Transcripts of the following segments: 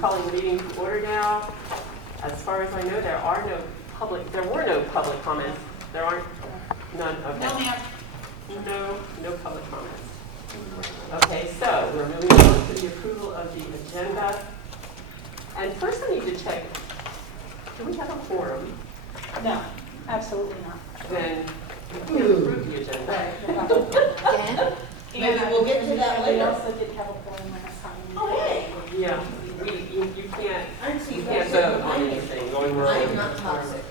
calling the meeting to order now. As far as I know, there were no public comments. There aren't, none, okay. No, ma'am. No public comments. Okay, so we're moving on to the approval of the agenda. And first I need to check, do we have a quorum? No, absolutely not. Then we can't approve the agenda. Again? Maybe we'll get to that later. We also did have a quorum last time. Oh, hey. Yeah, you can't Aren't vote on anything. I am not toxic.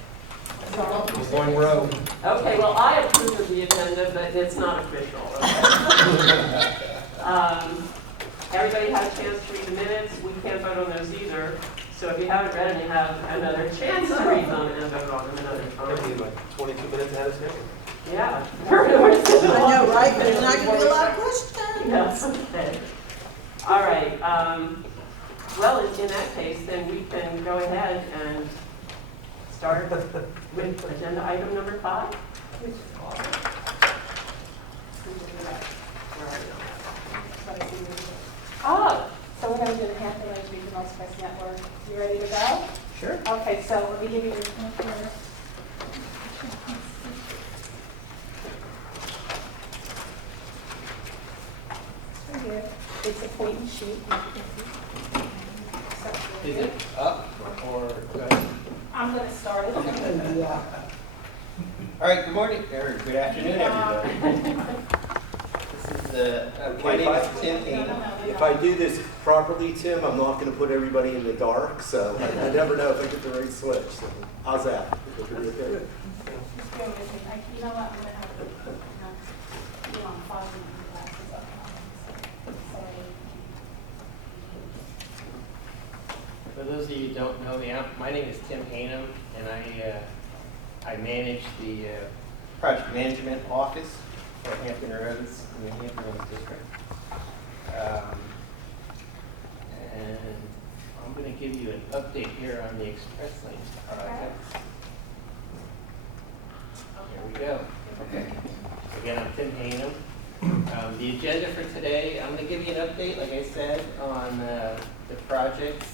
Going rogue. Okay, well, I approve of the agenda, but it's not official. Okay? Everybody had a chance to read the minutes. We can't vote on those either. So if you haven't read them, you have another chance to read them and vote on them another It'll be time. like 22 minutes ahead of schedule. Yeah. I know, right? There's not going to be a lot of questions. Yes, okay. All right, well, in that case, then we can go ahead and start with agenda item number 5. Which is Oh, so we're going to do the Hampton Roads Regional Express Network. You ready to go? Sure. Okay, so let me give you your here. Right here. It's a point and shoot. Is it up or good? I'm going to start it. Yeah. All right, good morning, or good afternoon, everybody. This is, my name is Tim Hayden. If I do this properly, Tim, I'm not going to put everybody in the dark, so I never know if I get the right switch. So how's that? You know what? I'm going to have to put on 5 minute glasses up. Sorry. For those of you who don't know me, my name is Tim Hanum, and I manage the project management office for Hampton Roads in the Hampton Roads District. And I'm going to give you an update here on the Express Lanes project. Here we go. Okay. Again, I'm Tim Hanum. The agenda for today, I'm going to give you an update, like I said, on the projects.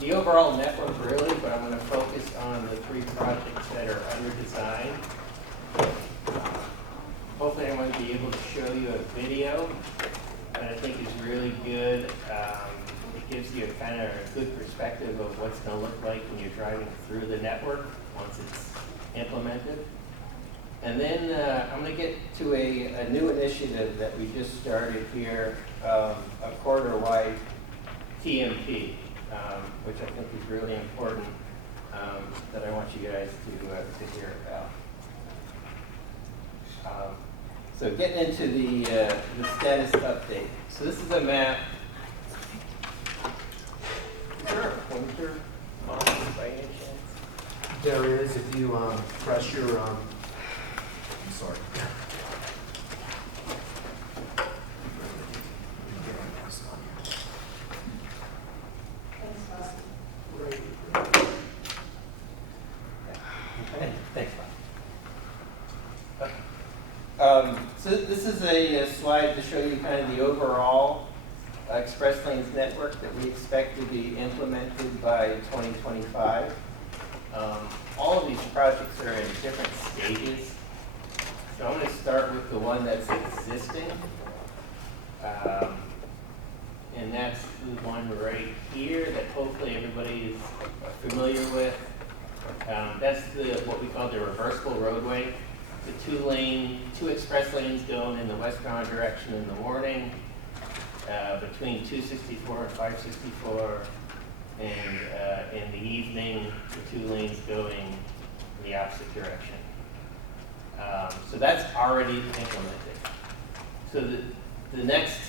The overall network really, but I'm going to focus on the 3 projects that are under design. Hopefully I'm going to be able to show you a video that I think is really good. It gives you a kind of a good perspective of what's going to look like when you're driving through the network once it's implemented. And then I'm going to get to a new initiative that we just started here, a corridor-wide TMP, which I think is really important that I want you guys to hear about. So getting into the status update. So this is a map. Is there a pointer on this by any chance? There is, if you press your, I'm sorry. Okay, thanks, Bob. So this is a slide to show you kind of the overall Express Lanes network that we expect to be implemented by 2025. All of these projects are in different stages. So I'm going to start with the one that's existing. And that's the one right here that hopefully everybody is familiar with. That's what we call the reversible roadway. The 2 express lanes going in the westbound direction in the morning, between 264 and 564, and in the evening, the 2 lanes going in the opposite direction. So that's already implemented. So the next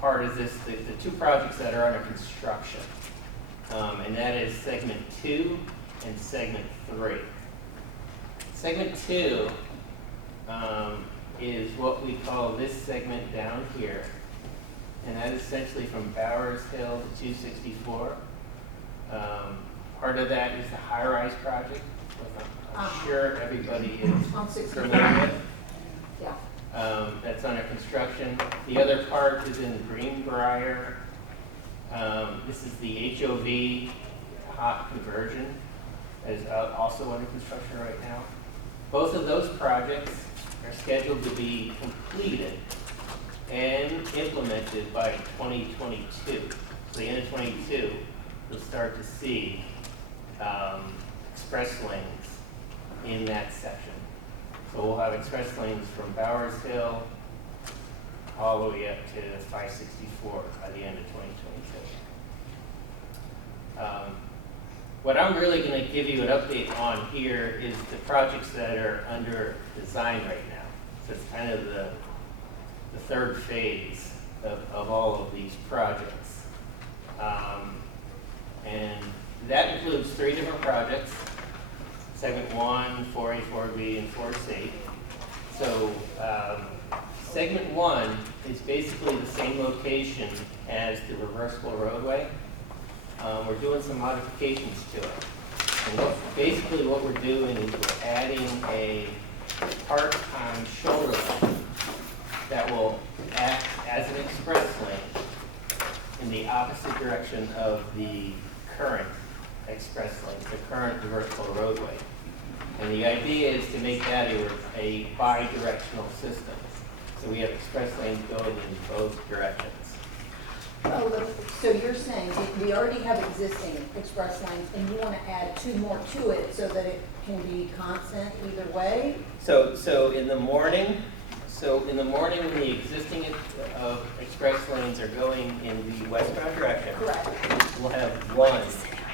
part is this, the 2 projects that are under construction, and that is segment 2 and segment 3. Segment 2 is what we call this segment down here, and that is essentially from Bowers Hill to 264. Part of that is the high-rise project, which I'm sure everybody is familiar with. Yeah. That's under construction. The other part is in Greenbrier This is the HOV hot conversion that is also under construction right now. Both of those projects are scheduled to be completed and implemented by 2022. So the end of 22, you'll start to see express lanes in that section. So we'll have express lanes from Bowers Hill all the way up to 564 by the end of 2022. What I'm really going to give you an update on here is the projects that are under design right now. So it's kind of the third phase of all of these projects. And that includes 3 different projects: Segment 1, 4A, 4B, and 4C. So Segment 1 is basically the same location as the reversible roadway. We're doing some modifications to it. And basically what we're doing is we're adding a part-time shoulder lane that will act as an express lane in the opposite direction of the current express lane, the current reversible roadway. And the idea is to make that a bi-directional system. So we have express lanes going in both directions. Oh, so you're saying we already have existing express lanes and you want to add 2 more to it so that it can be constant either way? So in the morning, when the existing express lanes are going in the westbound direction, Correct. we'll have 1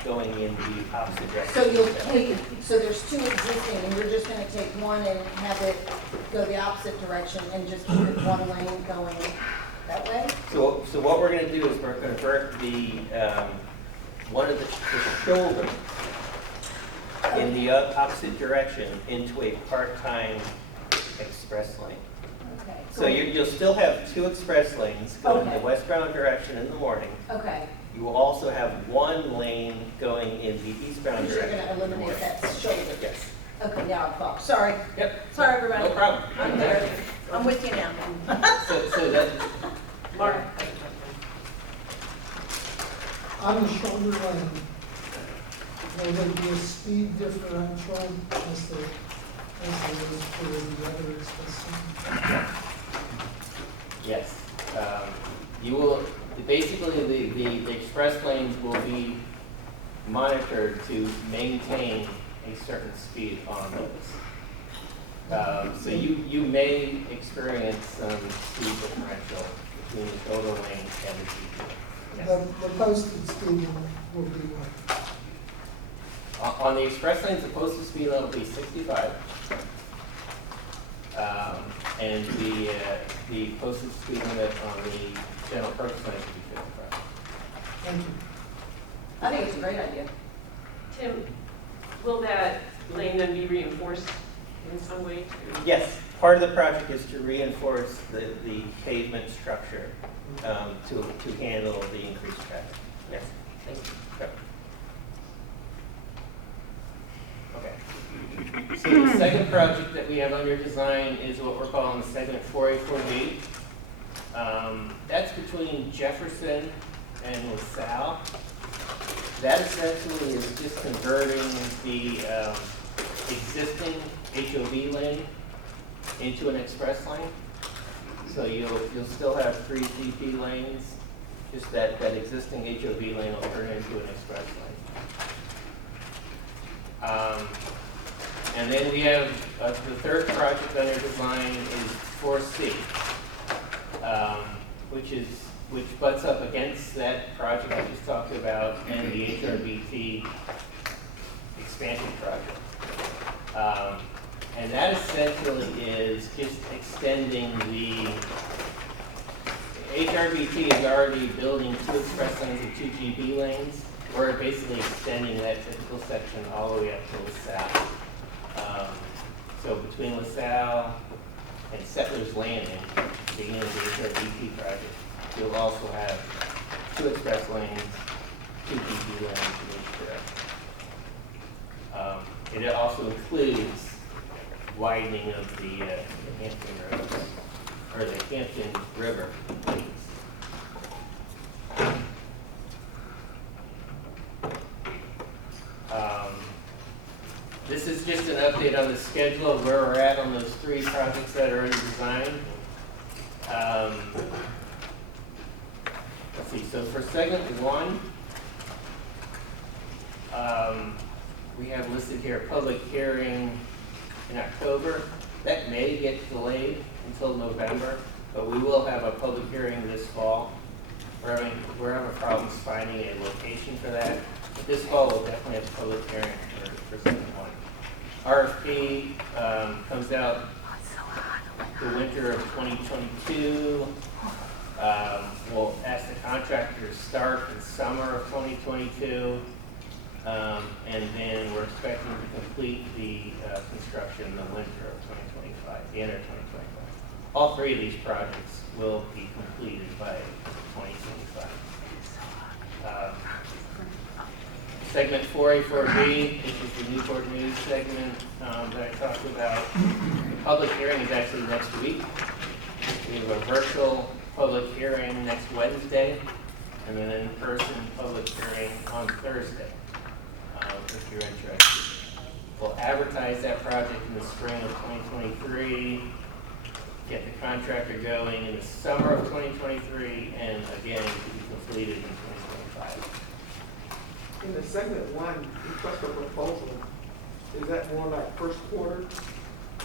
going in the opposite direction. So you'll take, so there's 2 existing and you're just going to take 1 and have it go the opposite direction and just keep it 1 lane going that way? So what we're going to do is we're going to convert one of the shoulder in the opposite direction into a part-time express lane. Okay. So you'll still have 2 express lanes going in Okay. the westbound direction in the morning. Okay. You will also have 1 lane going in the eastbound Because you're direction. going to eliminate that shoulder. Yes. Okay, now I'm following. Sorry. Yep. Sorry, everybody. No problem. I'm there. I'm with you now. So that, Mark? On the shoulder lane, will there be a speed differential as there is for the other express lane? yes. You will, basically the express lanes will be monitored to maintain a certain speed on those. So you may experience some speed differential between the shoulder lane and the GP. Yes. The posted speed will be what? On the express lanes, the posted speed limit will be 65. And the posted speed limit on the general purpose lane will be 55. Thank you. I think it's a great idea. Tim, will that lane then be reinforced in some way too? Yes, part of the project is to reinforce the pavement structure to handle the increased traffic. Yes, thank you. Okay. So the second project that we have under design is what we're calling the segment 4A4B. That's between Jefferson and LaSalle. That essentially is just converting the existing HOV lane into an express lane. So you'll still have 3 CP lanes, just that existing HOV lane will turn into an express lane. And then we have the third project under design is 4C, which butts up against that project I just talked about and the HRBT expansion project. And that essentially is just extending the HRBT is already building 2 express lanes and 2 GB lanes. We're basically extending that typical section all the way up to LaSalle. So between LaSalle and Settlers Landing, beginning of the HRTP project, you'll also have 2 express lanes, 2 GB lanes in each direction. It also includes widening of the Hampton Road, or the Hampton River. update on the schedule of where we're at on those 3 projects that are in design. Let's see, so for segment 1, we have listed here a public hearing in October. That may get delayed until November, but we will have a public hearing this fall. We're having problems finding a location for that. But this fall, we'll definitely have a public hearing for segment 1. RFP comes out the winter of 2022. We'll ask the contractor to start in summer of 2022. And then we're expecting to complete the construction in the winter of 2025, the end of 2025. All 3 of these projects will be completed by 2025. Segment 4A, 4B, this is the Newport News segment that I talked about. The public hearing is actually next week. We have a virtual public hearing next Wednesday, and then an in-person public hearing on Thursday, if you're interested. We'll advertise that project in the spring of 2023, get the contractor going in the summer of 2023, and again, to be completed in 2025. In the segment 1, request a proposal, is that more like first quarter,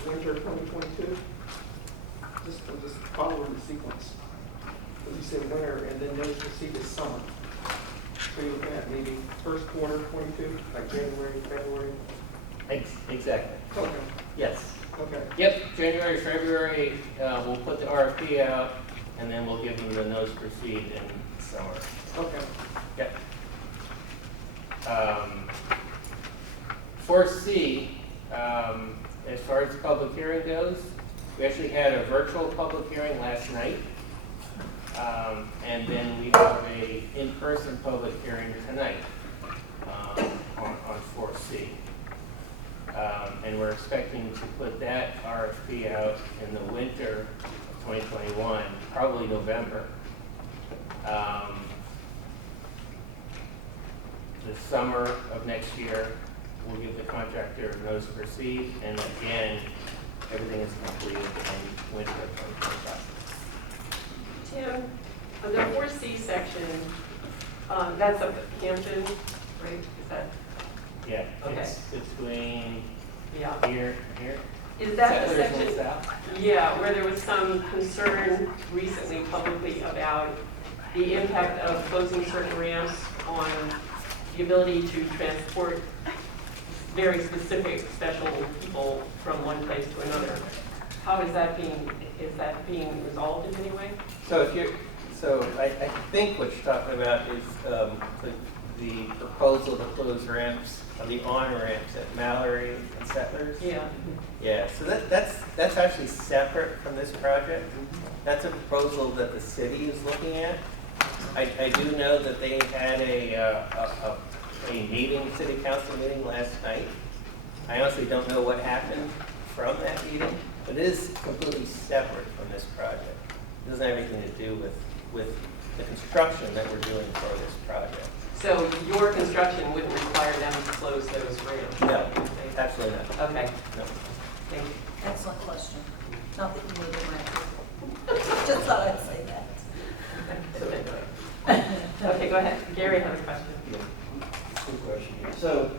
winter 2022? I'm just following the sequence. Because you said winter and then notice proceed this summer. So you're looking at maybe first quarter 22, like January, February? Exactly. Okay, Yes. okay. Yep, January, February, we'll put the RFP out, and then we'll give them the notice to proceed in summer. Okay. Yep. 4C, as far as the public hearing goes, we actually had a virtual public hearing last night. And then we have a in-person public hearing tonight on 4C. And we're expecting to put that RFP out in the winter of 2021, probably November. The summer of next year, we'll give the contractor notice to proceed, and again, everything is completed in winter of 2025. Tim, on the 4C section, that's up at Hampton, right? Is that, Yeah, Okay. it's between yeah. here and here. Is that the Settlers and section? South. Yeah, where there was some concern recently publicly about the impact of closing certain ramps on the ability to transport very specific special people from one place to another. How is that being resolved in any way? So I think what you're talking about is the proposal to close ramps, the on-ramps at Mallory and Settlers. Yeah. Yeah, so that's actually separate from this project. That's a proposal that the city is looking at. I do know that they had a meeting, city council meeting last night. I honestly don't know what happened from that meeting, but it is completely separate from this project. It doesn't have anything to do with the construction that we're doing for this project. So your construction wouldn't require them to close those ramps? No, absolutely not. Okay, No. thank you. Excellent question. Not that you needed my approval. Just thought I'd say that. Okay, go ahead. Gary has a question. Good question here. So,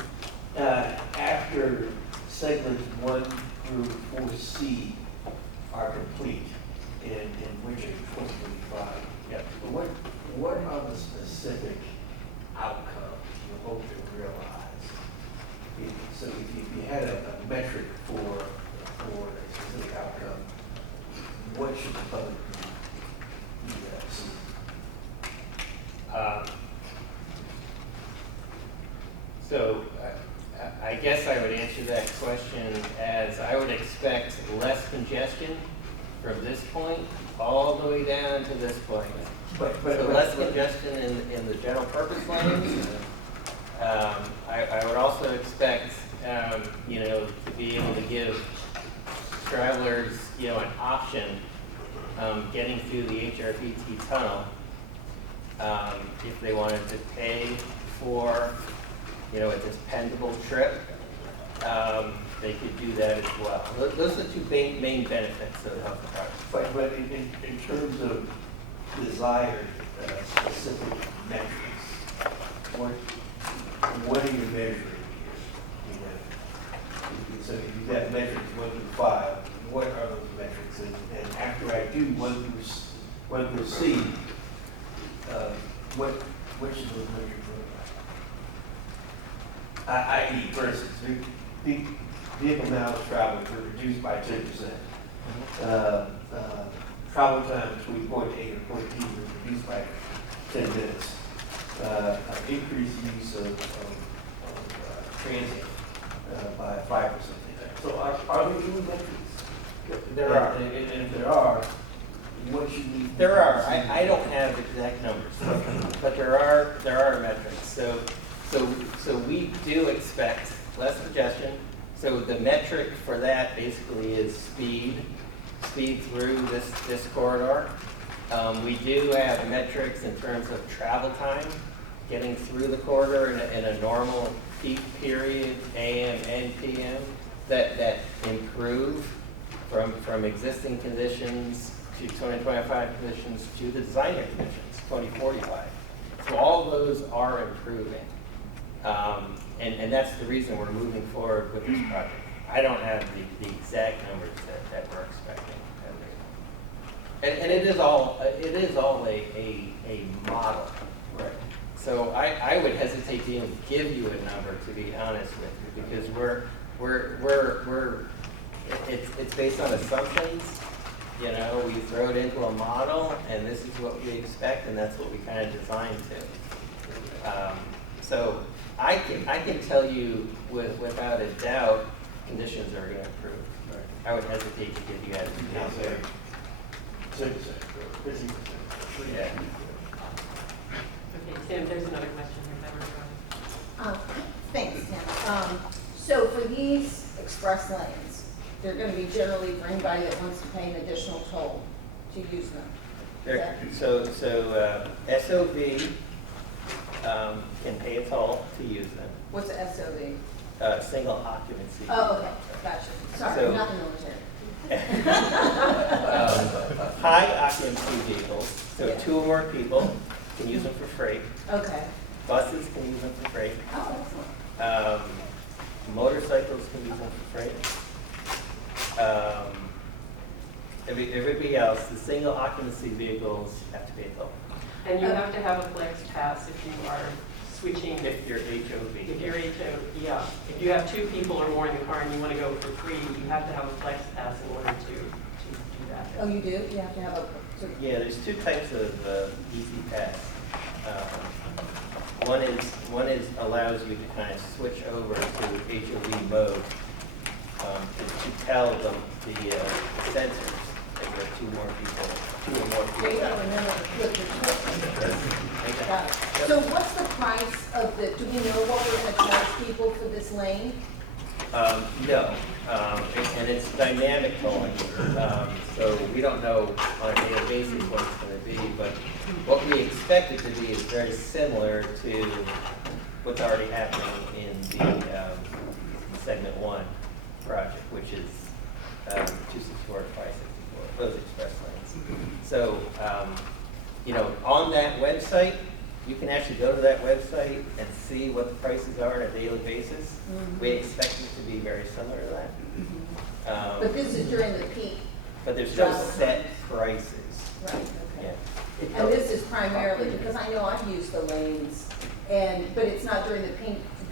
after segments 1 through 4C are complete in winter 2025, Yep. what are the specific outcomes you hope to realize? So if you had a metric for a specific outcome, what should the public see? So I guess I would answer that question as I would expect less congestion from this point all the way down to this point. So less congestion in the general purpose lanes. I would also expect, to be able to give travelers, an option getting through the HRPT tunnel if they wanted to pay for, a dependable trip. they could do that as well. Those are the two main benefits of the project. But in terms of desired specific metrics, what are you measuring here? You know, so if you've got metrics 1 through 5, what are those metrics? And after I do 1 through C, what should those metrics look like? I.e., for instance, vehicle miles traveled were reduced by 10%. Travel time between point A and point B was reduced by 10 minutes. Increased use of transit by 5%. So are there any metrics? There are. And if there are, what should we? There are. I don't have exact numbers, but there are metrics. So we do expect less congestion. So the metric for that basically is speed through this corridor. We do have metrics in terms of travel time, getting through the corridor in a normal peak period, AM and PM, that improve from existing conditions to 2025 conditions to the designer conditions, 2045. So all those are improving. And that's the reason we're moving forward with this project. I don't have the exact numbers that we're expecting. And it is all a model. Right. So I would hesitate to even give you a number, to be honest with you, because it's based on assumptions. You know, we throw it into a model, and this is what we expect, and that's what we kind of designed to. So I can tell you without a doubt, conditions are going to improve. Right. I would hesitate to give you guys a number. 10%, 50%. Yeah. Okay, Tim, there's another question here. Never mind. Thanks, Tim. So for these express lanes, they're going to be generally for anybody that wants to pay an additional toll to use them. So SOV can pay a toll to use them. What's the SOV? Single occupancy. Oh, okay, gotcha. Sorry, So- I'm not in the military. High occupancy vehicles, so Yeah. 2 or more people can use them for freight. Okay. Buses can use them for freight. Oh, excellent. Motorcycles can use them for freight. Everybody else, the single occupancy vehicles have to pay a toll. And you have to have a flex pass if you are switching. If you're HOV. If you're yeah. If you have 2 people or more in the car and you want to go for free, you have to have a flex pass in order to do that. Oh, you do? You have to have a, so- Yeah, there's 2 types of easy pass. One is allows you to kind of switch over to HOV mode to tell the sensors that there are 2 or more so you people. gotta remember to put your toll. Got it. Yep. So what's the price of the, do we know what we're gonna charge people for this lane? No, and it's dynamic tolling, so we don't know on a daily basis what it's going to be, but what we expect it to be is very similar to what's already happening in the segment 1 project, which is 264 to 564, those express lanes. So, you know, on that website, you can actually go to that website and see what the prices are on a daily basis. Mhm. We expect it to be very similar to that. But this is during the peak, But there's no travel set times. prices, right, Yeah. okay. And this is primarily, because I know I've used the lanes, but it's not during the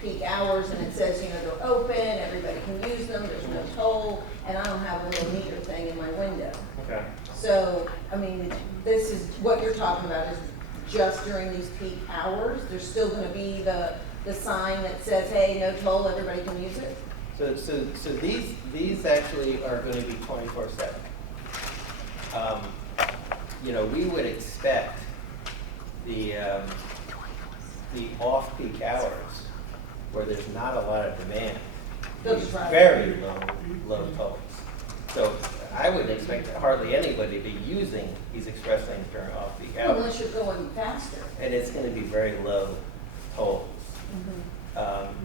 peak hours, and it says, you know, they're open, everybody can use them, there's no toll, and I don't have a little meter thing in my window. Okay. So, I mean, this is, what you're talking about is just during these peak hours? There's still gonna be the sign that says, hey, no toll, everybody can use it? So these actually are going to be 24/7. You know, we would expect the off-peak hours where there's not a lot of demand, Those to be right. very low tolls. So I wouldn't expect hardly anybody to be using these express lanes during off-peak hours. Unless you're going faster. And it's going to be very low tolls.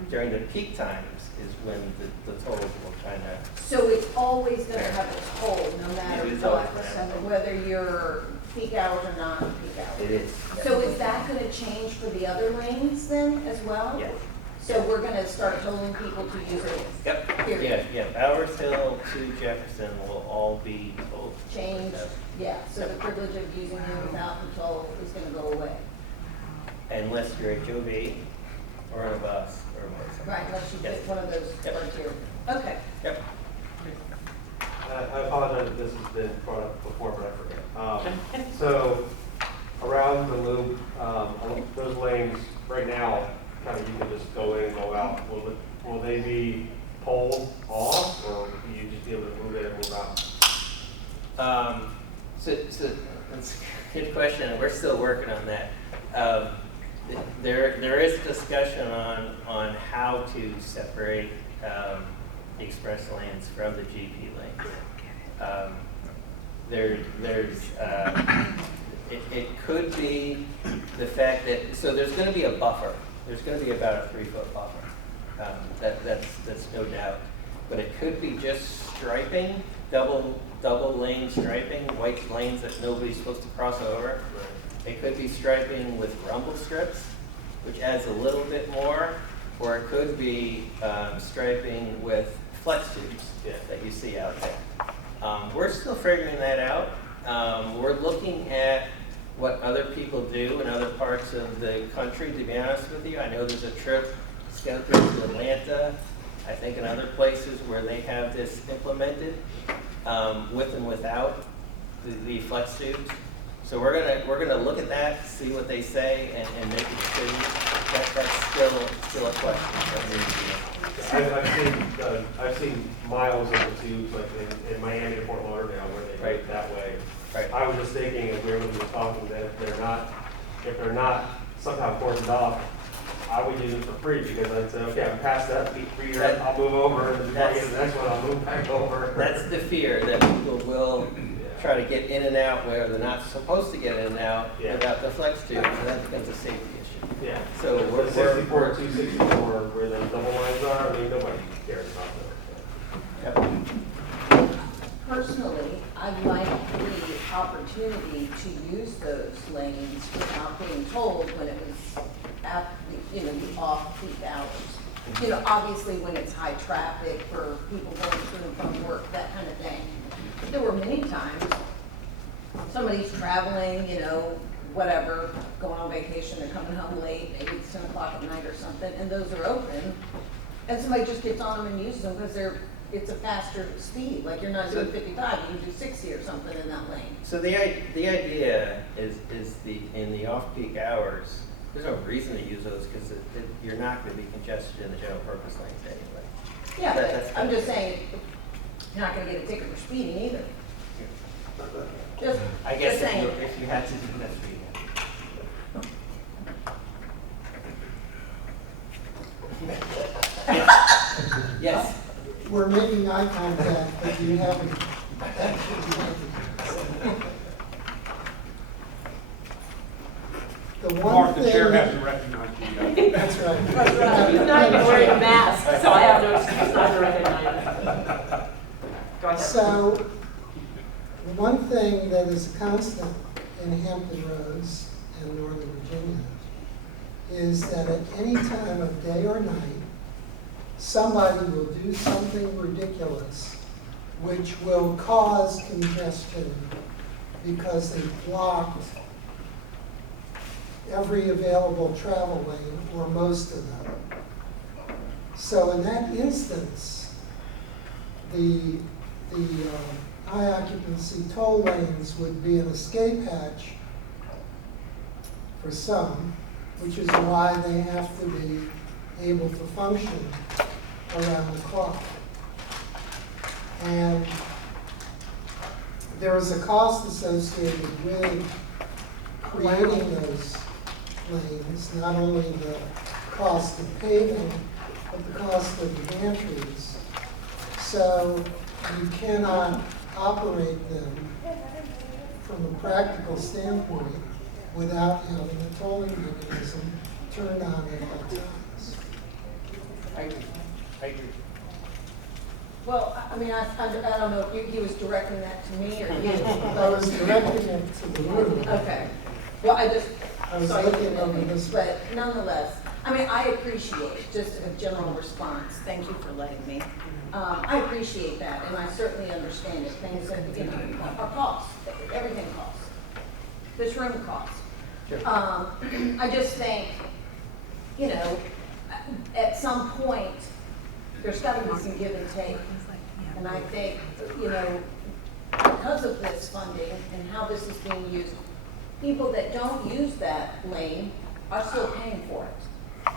During the peak times is when the tolls will kind of, So it's always gonna have a toll, no matter It is what, always gonna have a toll. whether you're peak hours or not peak hours? it is. So is that gonna change for the other lanes then as well? Yes. So we're gonna start tolling people to use it, Yep, period? yeah, Bowers Hill to Jefferson will all be tolled. Change, yeah, so the privilege of using it without the toll is gonna go away. Unless you're a Joby or on a bus or whatever. Right, unless you Yes. fit one of those Yep. criteria. Okay. Yep. I apologize if this has been brought up before, but I forget. So around the loop, those lanes right now, kind of you can just go in and go out. Will they be pulled off, or will you just be able to move in and move out? So that's a good question. We're still working on that. There is discussion on how to separate the express lanes from the GP lanes. It could be the fact that, so there's going to be a buffer. There's going to be about a 3-foot buffer. That's no doubt. But it could be just striping, double lane striping, white lanes that nobody's supposed to cross over. It could be striping with rumble strips, which adds a little bit more, or it could be striping with flex tubes that you see out there. We're still figuring that out. We're looking at what other people do in other parts of the country, to be honest with you. I know there's a trip scheduled to Atlanta, I think in other places where they have this implemented, with and without the flex tubes. So we're gonna look at that, see what they say, and make a decision. That's still a question that we need to do. I've seen miles of the tubes, like in Miami to Fort Lauderdale, where they go Right. that way. Right. I was just thinking, as we were talking, that if they're not somehow cordoned off, I would use it for free, because I'd say, okay, I'm past that feet, I'll move over, and before I get to the next one, I'll move back over. That's the fear, that people will try to get in and out where they're not supposed to get in and out Yeah. without the flex tube, and that becomes a safety issue. Yeah. So The we're 64, 264, where the double lines are, I mean, nobody cares about that. Yep. Personally, I'd like the opportunity to use those lanes without being told when it was at the off-peak hours. Obviously when it's high traffic for people going to and from work, that kind of thing. There were many times, somebody's traveling, whatever, going on vacation, they're coming home late, maybe it's 10 o'clock at night or something, and those are open, and somebody just gets on them and uses them because it's a faster speed, like you're not doing 55, you can do 60 or something in that lane. So the idea is in the off-peak hours, there's no reason to use those because you're not going to be congested in the general purpose lanes anyway. Yeah, That's but I'm just saying, you're not gonna get a ticket for speeding either. I guess Just saying. if you had to do that, yes. We're making eye contact, but you haven't actually. The one Mark, thing. the chair hasn't recognized you yet. That's right. He's not even wearing a mask, so I have no excuse not to recognize him. Go ahead. So, the one thing that is a constant in Hampton Roads and Northern Virginia is that at any time of day or night, somebody will do something ridiculous which will cause congestion because they blocked every available travel lane or most of them. So in that instance, the high occupancy toll lanes would be an escape hatch for some, which is why they have to be able to function around the clock. And there is a cost associated with creating those lanes, not only the cost of paving, but the cost of the gantries. So you cannot operate them from a practical standpoint without having a tolling mechanism turned on at all times. agree. Well, I mean, I don't know if he was directing that to me or you. I was directing it to the room. Okay. Well, I was saw you looking over this. but nonetheless, I mean, I appreciate just a general response. Thank you for letting me. I appreciate that, and I certainly understand it. Things that, you know, are costs. Everything costs. This room costs. I just think, you know, at some point, there's got to be some give and take. And I think, you know, because of this funding and how this is being used, people that don't use that lane are still paying for it.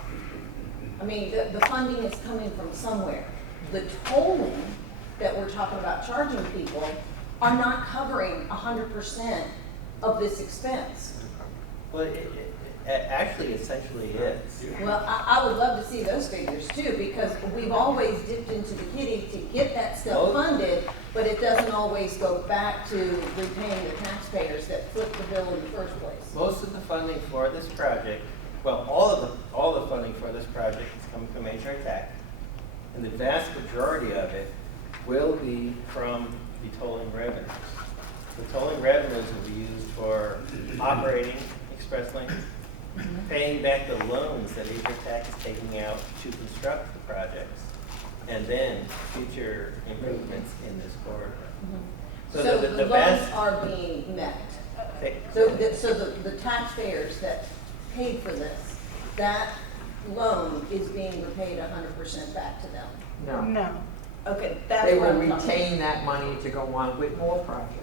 I mean, the funding is coming from somewhere. The tolling that we're talking about charging people are not covering 100% of this expense. Well, it actually essentially is. Well, I would love to see those figures too, because we've always dipped into the kitty to get that stuff funded, but it doesn't always go back to repaying the taxpayers that flipped the bill in the first place. Most of the funding for this project, well, all the funding for this project is coming from HRTAP, and the vast majority of it will be from the tolling revenues. The tolling revenues will be used for operating express lanes, paying back the loans that HRTAP is taking out to construct the projects, and then future improvements in this corridor. So the the loans vast, are being met. okay, So the taxpayers that paid for this, that loan is being repaid 100% back to them. No, No. Okay, that's they what will I'm talking about. retain that money to go on with more projects.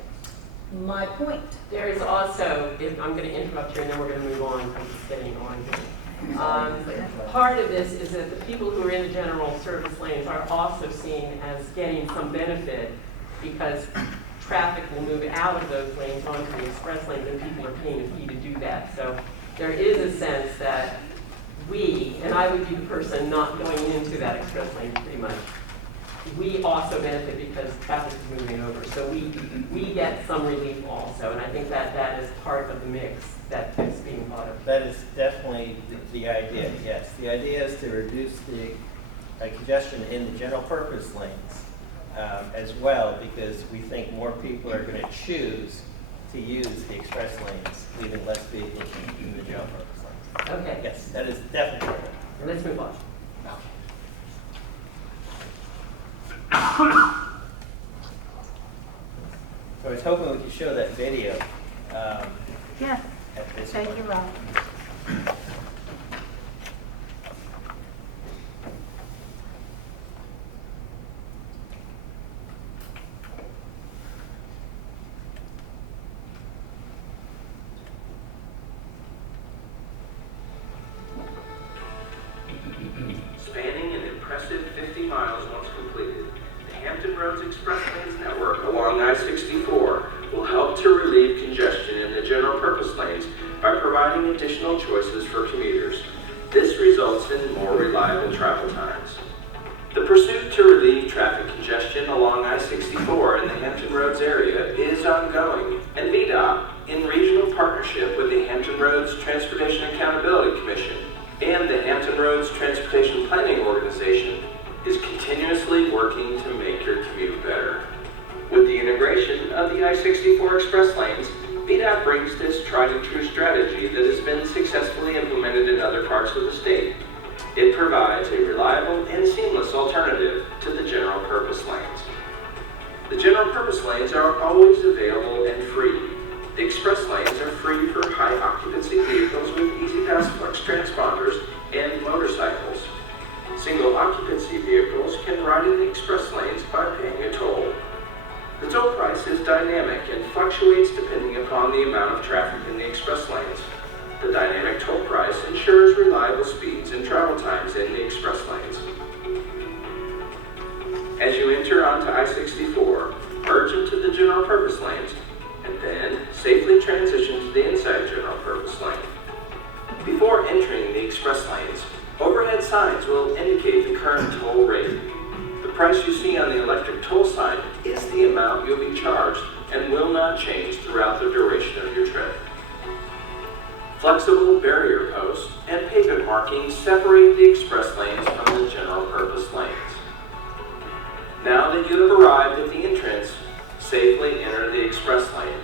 My point. There is also, if I'm going to interrupt you and then we're going to move on, I'm just getting on here. Part of this is that the people who are in the general service lanes are also seen as getting some benefit because traffic will move out of those lanes onto the express lanes and people are paying a fee to do that. So there is a sense that we, and I would be the person not going into that express lane pretty much, we also benefit because traffic is moving over. So we get some relief also, and I think that is part of the mix that is being thought of. that is definitely the idea, yes. The idea is to reduce the congestion in the general purpose lanes as well, because we think more people are going to choose to use the express lanes, leaving less vehicles in the general purpose lanes. Okay, Yes, that is definitely correct. let's move on. So I was hoping we could show that video Yeah, at this thank point. you, Rob. Spanning an impressive 50 miles once completed, the Hampton Roads Express Lanes network along I-64 will help to relieve congestion in the general purpose lanes by providing additional choices for commuters. This results in more reliable travel times. The pursuit to relieve traffic congestion along I-64 in the Hampton Roads area is ongoing, and VDOT, in regional partnership with the Hampton Roads Transportation Accountability Commission and the Hampton Roads Transportation Planning Organization, is continuously working to make your commute better. With the integration of the I-64 express lanes, VDOT brings this tried and true strategy that has been successfully implemented in other parts of the state. It provides a reliable and seamless alternative to the general purpose lanes. The general purpose lanes are always available and free. The express lanes are free for high occupancy vehicles with Easy Pass Flex transponders and motorcycles. Single occupancy vehicles can ride in the express lanes by paying a toll. The toll price is dynamic and fluctuates depending upon the amount of traffic in the express lanes. The dynamic toll price ensures reliable speeds and travel times in the express lanes. As you enter onto I-64, merge into the general purpose lanes, and then safely transition to the inside general purpose lane. Before entering the express lanes, overhead signs will indicate the current toll rate. The price you see on the electric toll sign is the amount you'll be charged and will not change throughout the duration of your trip. Flexible barrier posts and pavement markings separate the express lanes from the general purpose lanes. Now that you have arrived at the entrance, safely enter the express lane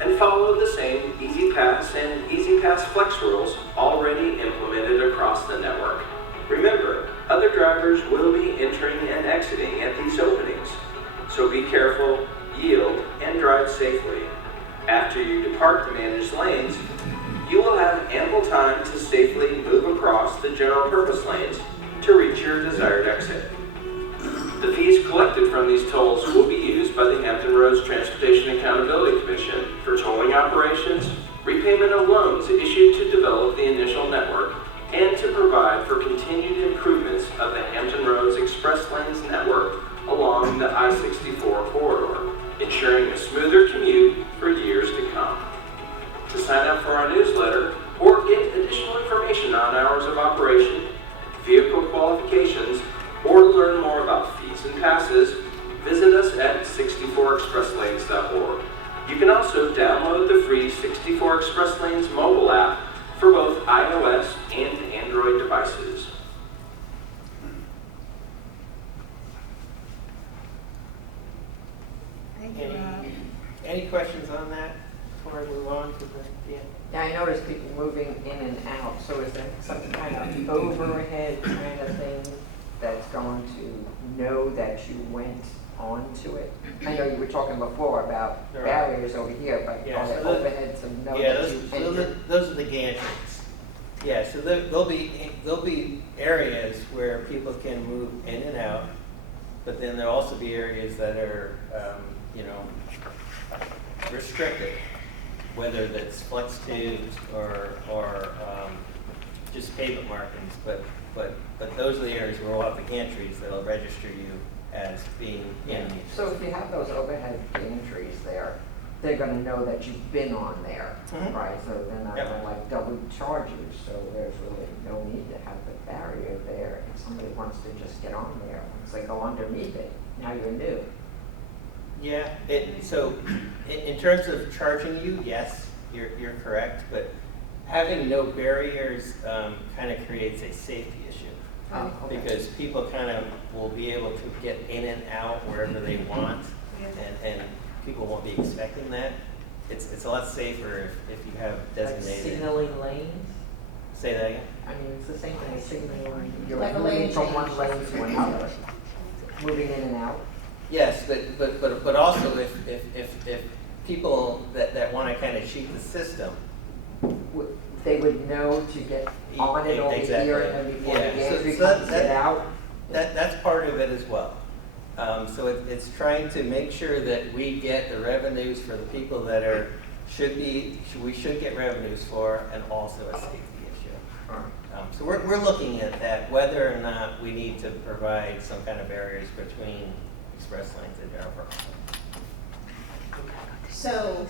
and follow the same Easy Pass and Easy Pass Flex rules already implemented across the network. Remember, other drivers will be entering and exiting at these openings, so be careful, yield, and drive safely. After you depart the managed lanes, you will have ample time to safely move across the general purpose lanes to reach your desired exit. The fees collected from these tolls will be used by the Hampton Roads Transportation Accountability Commission for tolling operations, repayment of loans issued to develop the initial network, and to provide for continued improvements of the Hampton Roads Express Lanes network along the I-64 corridor, ensuring a smoother commute for years to come. To sign up for our newsletter or get additional information on hours of operation, vehicle qualifications, or to learn more about fees and passes, visit us at 64expresslanes.org. You can also download the free 64 Express Lanes mobile app for both iOS and Android devices. Any questions on that before I move on to the, yeah? Yeah, I noticed people moving in and out, so is there some kind of overhead kind of thing that's going to know that you went onto it? I know you were talking before about There are. barriers over here, but Yeah, are there so the- overhead to know Yeah, that you entered? those are the gantrons. Yeah, so there'll be areas where people can move in and out, but then there'll also be areas that are, restricted, whether that's flex tubes or just pavement markings, but those are the areas where we'll have the gantries that'll register you as being in the. So if you have those overhead gantries there, they're gonna know that you've been on there, Mhm. right? So they're not Yep. gonna like double charge you, so there's really no need to have the barrier there. If somebody wants to just get on there, once they go underneath it, now you're new. Yeah, so in terms of charging you, yes, you're correct, but having no barriers kind of creates a safety issue. Oh, okay. Because people kind of will be able to get in and out wherever they want, and people won't be expecting that. It's a lot safer if you have Like designated. signaling lanes? Say that again? I mean, it's the same thing as signaling, you're Like a moving lane from change. one lane to another, moving in and out. Yes, but also if people that want to kind of cheat the system. They would know to get on and over Exactly. here and then before the Yeah, so- entry so comes get out. That's part of it as well. So it's trying to make sure that we get the revenues for the people that we should get revenues for, and also a safety issue. So we're looking at that, whether or not we need to provide some kind of barriers between express lanes and general purpose. So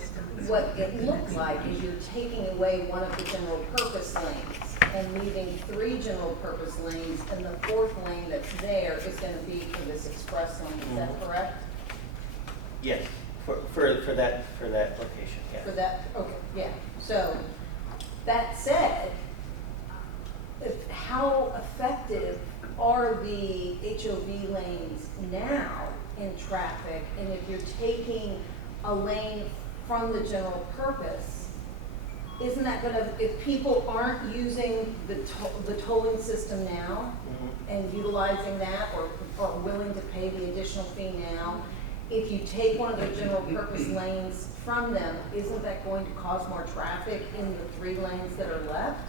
what it looked like is you're taking away one of the general purpose lanes and leaving 3 general purpose lanes, and the 4th lane that's there is gonna be for this express lane, is that correct? Yes, for that location, yes. For that, okay, yeah. So, that said, how effective are the HOV lanes now in traffic? And if you're taking a lane from the general purpose, isn't that gonna, if people aren't using the tolling system now and utilizing that, or are willing to pay the additional fee now, if you take one of the general purpose lanes from them, isn't that going to cause more traffic in the 3 lanes that are left?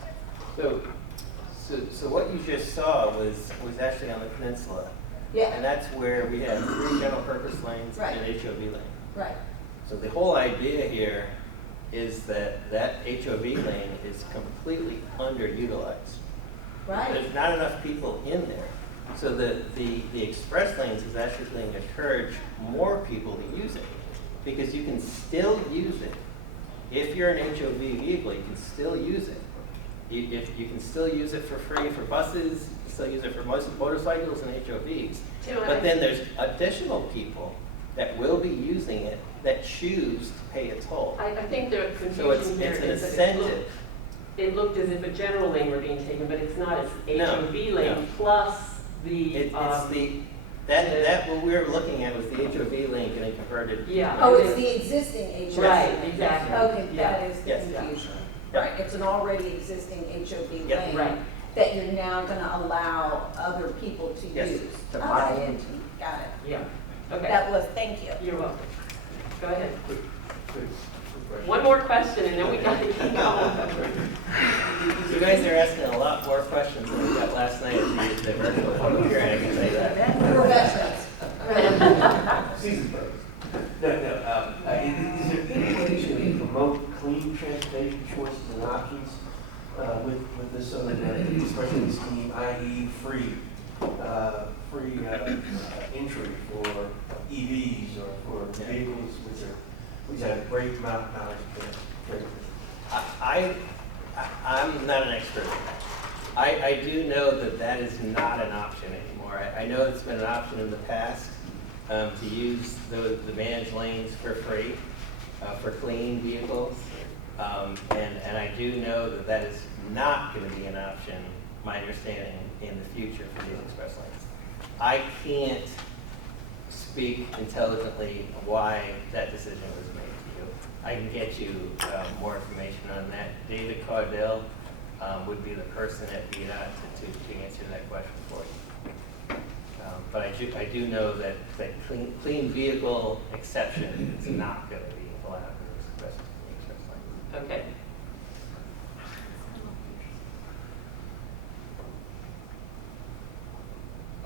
So what you just saw was actually on the peninsula. Yeah. And that's where we have 3 general purpose lanes Right. and an HOV lane. Right. So the whole idea here is that HOV lane is completely underutilized. Right. There's not enough people in there. So the express lanes is actually going to encourage more people to use it, because you can still use it. If you're an HOV vehicle, you can still use it. If you can still use it for free for buses, you can still use it for motorcycles and HOVs. But then there's additional people that will be using it that choose to pay a toll. I think the So it's confusion here an is that incentive. it looked as if a general lane were being taken, but it's not, it's No, HOV lane no. plus the, It's that what we were looking at was the HOV lane getting converted. yeah. Oh, it's the existing HOV. Right, lane. exactly. Okay, Yeah. that is the Yes. confusion. Yeah. Right, it's an already existing HOV Yeah. lane Right. that you're now gonna allow other people to Yes. use. To Okay. buy into. Got it. Yeah, okay, That was, thank you. you're welcome. Go ahead. Quick question. One more question and then we got to keep going. You guys are asking a lot more questions than we got last night at the virtual public hearing, I can say that. Professionals. Season pros. No, is there any way to promote clean transportation choices and options with this expression scheme, i.e. free entry for EVs or for vehicles which have a great amount of mileage? I'm not an expert in that. I do know that that is not an option anymore. I know it's been an option in the past to use the managed lanes for free for clean vehicles. And I do know that that is not going to be an option, my understanding, in the future for these express lanes. I can't speak intelligently why that decision was made to you. I can get you more information on that. David Cardell would be the person at VDOT to answer that question for you. But I do know that clean vehicle exception is not going to be allowed in the express lane. Okay.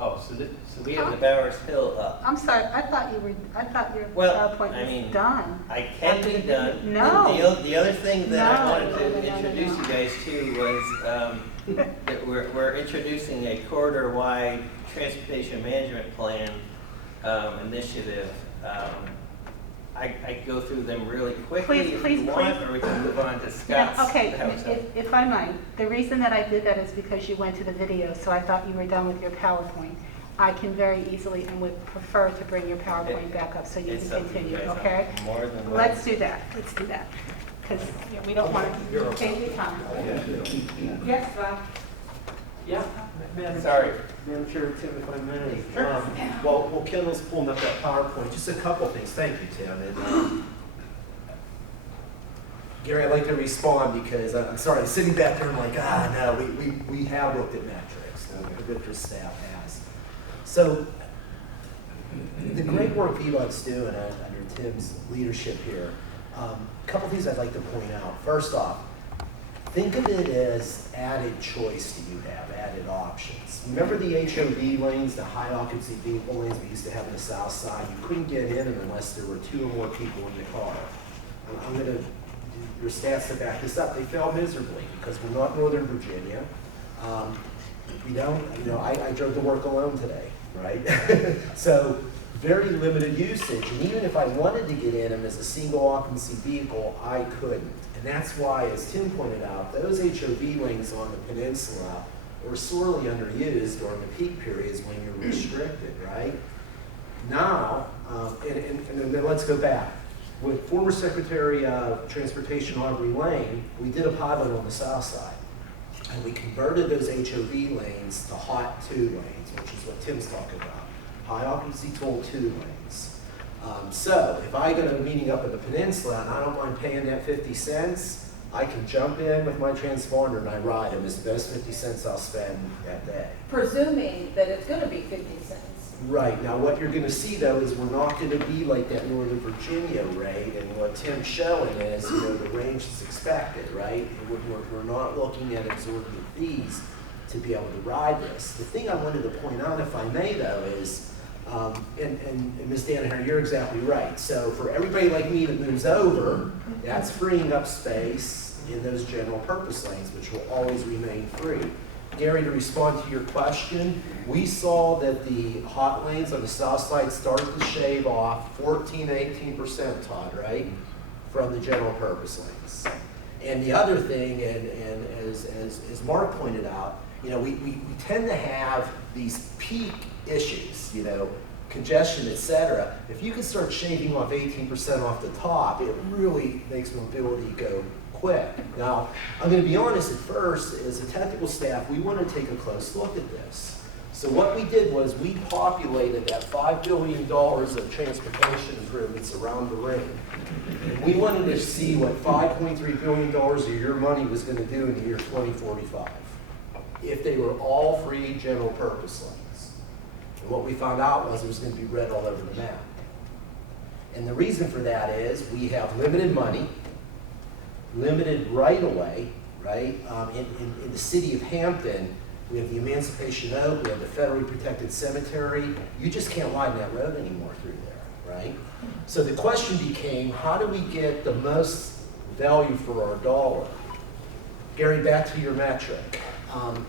Oh, so we have the Bowers Hill up. I'm sorry, I thought your Well, PowerPoint I mean, was done. I can be done. No. The other thing that I No. wanted to introduce you guys to was that we're introducing a corridor-wide transportation management plan initiative. I go through them really quickly if Please, you want, please. or we can move on to Yeah, Scott's. okay, House. if I might, the reason that I did that is because you went to the video, so I thought you were done with your PowerPoint. I can very easily and would prefer to bring your PowerPoint back up so you It's can up to continue, you guys. okay? I'm more than willing. Let's do that, because we don't want to take your time. Yes, Bob? Yeah. Sorry. Madam Chair, Tim, if I may. While Kendall's pulling up that PowerPoint, just a couple things. Thank you, Tim. And, Gary, I'd like to respond because I'm sorry, I'm sitting back there and I'm like, no, we have looked at metrics. The Victor's staff has. So the great work VDOT's doing under Tim's leadership here, a couple things I'd like to point out. First off, think of it as added choice that you have, added options. Remember the HOV lanes, the high occupancy vehicle lanes we used to have on the south side? You couldn't get in them unless there were 2 or more people in the car. I'm going to do your stats to back this up. They fell miserably because we're not Northern Virginia. We don't, I drove to work alone today, right? So very limited usage. And even if I wanted to get in them as a single occupancy vehicle, I couldn't. And that's why, as Tim pointed out, those HOV lanes on the peninsula were sorely underused during the peak periods when you're restricted, right? Now, and then let's go back. With former Secretary of Transportation Aubrey Lane, we did a pilot on the south side. And we converted those HOV lanes to hot 2 lanes, which is what Tim's talking about. High occupancy toll 2 lanes. So if I go to a meeting up at the peninsula and I don't mind paying that 50 cents, I can jump in with my transponder and I ride them. It's the best 50 cents I'll spend that day. Presuming that it's gonna be 50 cents. Right, now what you're gonna see though is we're not gonna be like that Northern Virginia rate, and what Tim's showing is, the range is expected, right? We're not looking at absorbing fees to be able to ride this. The thing I wanted to point out, if I may though, is and Ms. Danaher, you're exactly right. So for everybody like me that moves over, that's freeing up space in those general purpose lanes, which will always remain free. Gary, to respond to your question, we saw that the hot lanes on the south side started to shave off 14 to 18%, Todd, right? From the general purpose lanes. And the other thing, and as Mark pointed out, we tend to have these peak issues, congestion, et cetera, if you can start shaving off 18% off the top, it really makes mobility go quick. Now, I'm going to be honest, at first, as a technical staff, we want to take a close look at this. So what we did was we populated that $5 billion of transportation improvements around the ring. And we wanted to see what $5.3 billion of your money was going to do in the year 2045 if they were all free general purpose lanes. And what we found out was it was going to be red all over the map. And the reason for that is we have limited money, limited right-of-way, right? In the city of Hampton, we have the Emancipation Oak, we have the federally protected cemetery. You just can't widen that road anymore through there, right? So the question became, how do we get the most value for our dollar? Gary, back to your metric.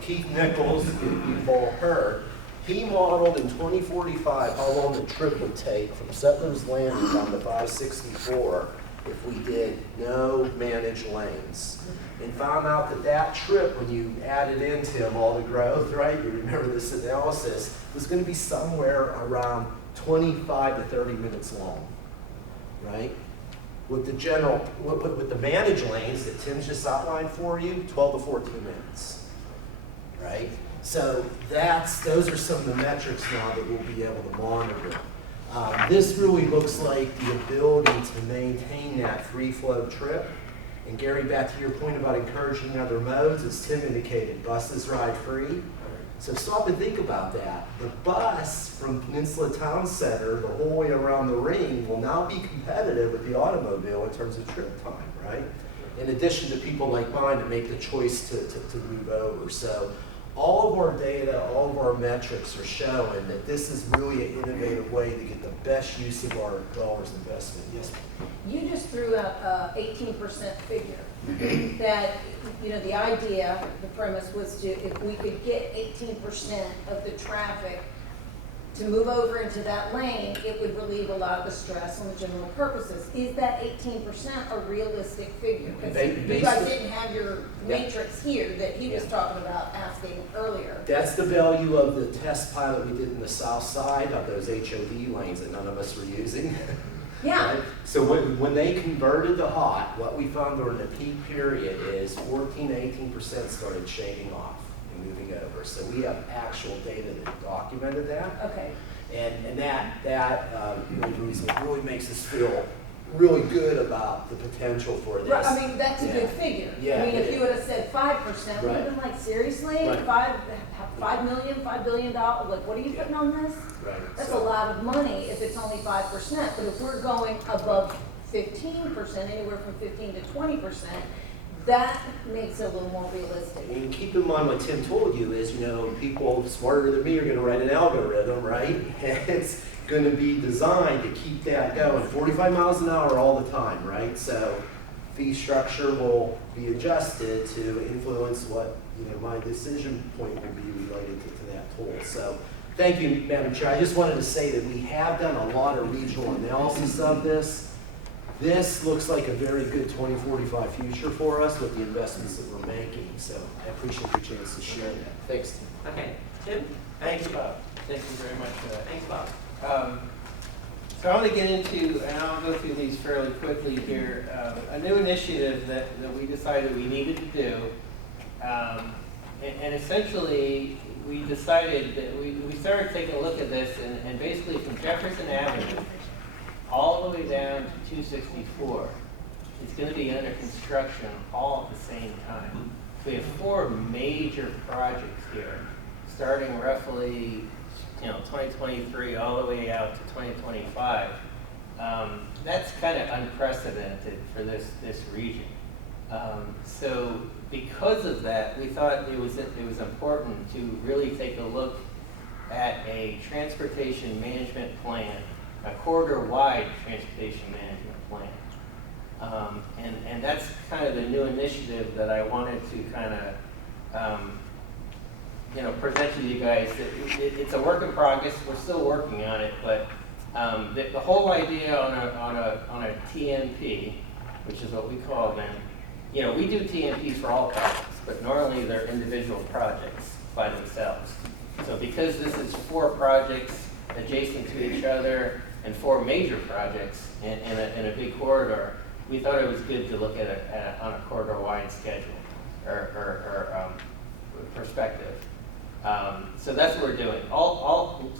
Keith Nichols, you've all heard, he modeled in 2045 how long the trip would take from Settlers Landing down to 564 if we did no managed lanes. And found out that that trip, when you added into him all the growth, right, you remember this analysis, was going to be somewhere around 25 to 30 minutes long, right? With the managed lanes that Tim's just outlined for you, 12 to 14 minutes, right? So those are some of the metrics now that we'll be able to monitor. This really looks like the ability to maintain that free flow trip. And Gary, back to your point about encouraging other modes, as Tim indicated, buses ride free. So stop and think about that. The bus from Peninsula Town Center the whole way around the ring will now be competitive with the automobile in terms of trip time, right? In addition to people like mine that make the choice to move over. So all of our data, all of our metrics are showing that this is really an innovative way to get the best use of our dollars investment. Yes, ma'am. You just threw out a 18% figure. That, the idea, the premise was to, if we could get 18% of the traffic to move over into that lane, it would relieve a lot of the stress on the general purposes. Is that 18% a realistic figure? Because you guys didn't have your matrix here that he was talking about asking earlier. That's the value of the test pilot we did in the south side of those HOV lanes that none of us were using. Yeah. Right? So when they converted to hot, what we found during the peak period is 14 to 18% started shaving off and moving over. So we have actual data that documented that. Okay. And that really makes us feel really good about the potential for this. Right, I mean, that's a good figure. Yeah, I mean, if you would have said 5%, we'd have been like, seriously? Right. $5 million, $5 billion, like, what are you putting on this? Right. That's So- a lot of money if it's only 5%, but if we're going above 15%, anywhere from 15 to 20%, that makes it a little more realistic. And keep in mind what Tim told you is, people smarter than me are going to write an algorithm, right? And it's going to be designed to keep that going 45 miles an hour all the time, right? So fee structure will be adjusted to influence what my decision point will be related to that tool. So thank you, Madam Chair. I just wanted to say that we have done a lot of regional analysis of this. This looks like a very good 2045 future for us with the investments that we're making. So I appreciate your chance to share that. Thanks. Okay, Tim? Thanks, Bob. Thank you very much for that. Thanks, Bob. So I want to get into, and I'll go through these fairly quickly here, a new initiative that we decided we needed to do. And essentially, we decided that we started taking a look at this, and basically from Jefferson Avenue all the way down to 264, it's going to be under construction all at the same time. So we have 4 major projects here, starting roughly 2023 all the way out to 2025. That's kind of unprecedented for this region. So because of that, we thought it was important to really take a look at a transportation management plan, a corridor-wide transportation management plan. And that's kind of the new initiative that I wanted to kind of present to you guys. It's a work in progress. We're still working on it, but the whole idea on a TMP, which is what we call them, we do TMPs for all projects, but normally they're individual projects by themselves. So because this is 4 projects adjacent to each other and 4 major projects in a big corridor, we thought it was good to look at it on a corridor-wide schedule or perspective. So that's what we're doing. All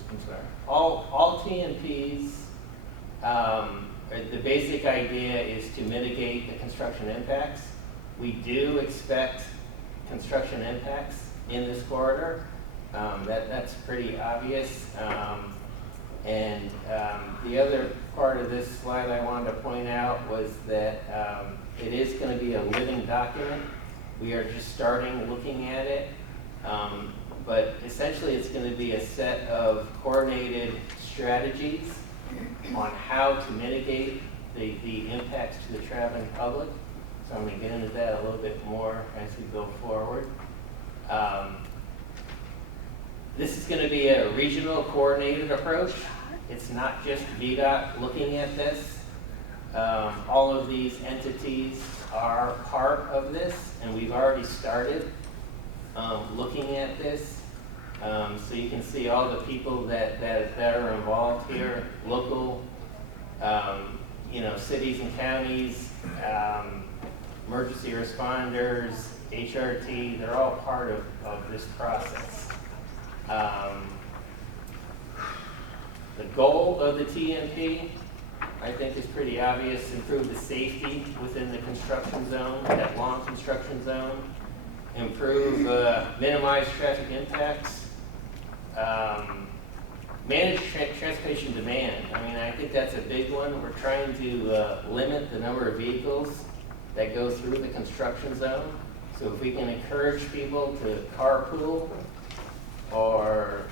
TNPs, the basic idea is to mitigate the construction impacts. We do expect construction impacts in this corridor. That's pretty obvious. The other part of this slide I wanted to point out was that it is going to be a living document. We are just starting looking at it. But essentially it's going to be a set of coordinated strategies on how to mitigate the impacts to the traveling public. So I'm going to get into that a little bit more as we go forward. This is going to be a regional coordinated approach. It's not just VDOT looking at this. All of these entities are part of this, and we've already started looking at this. So you can see all the people that are involved here, local, cities and counties, emergency responders, HRT, they're all part of this process. The goal of the TMP, I think, is pretty obvious: improve the safety within the construction zone, that long construction zone, minimize traffic impacts, manage transportation demand. I mean, I think that's a big one. We're trying to limit the number of vehicles that go through the construction zone. So if we can encourage people to carpool or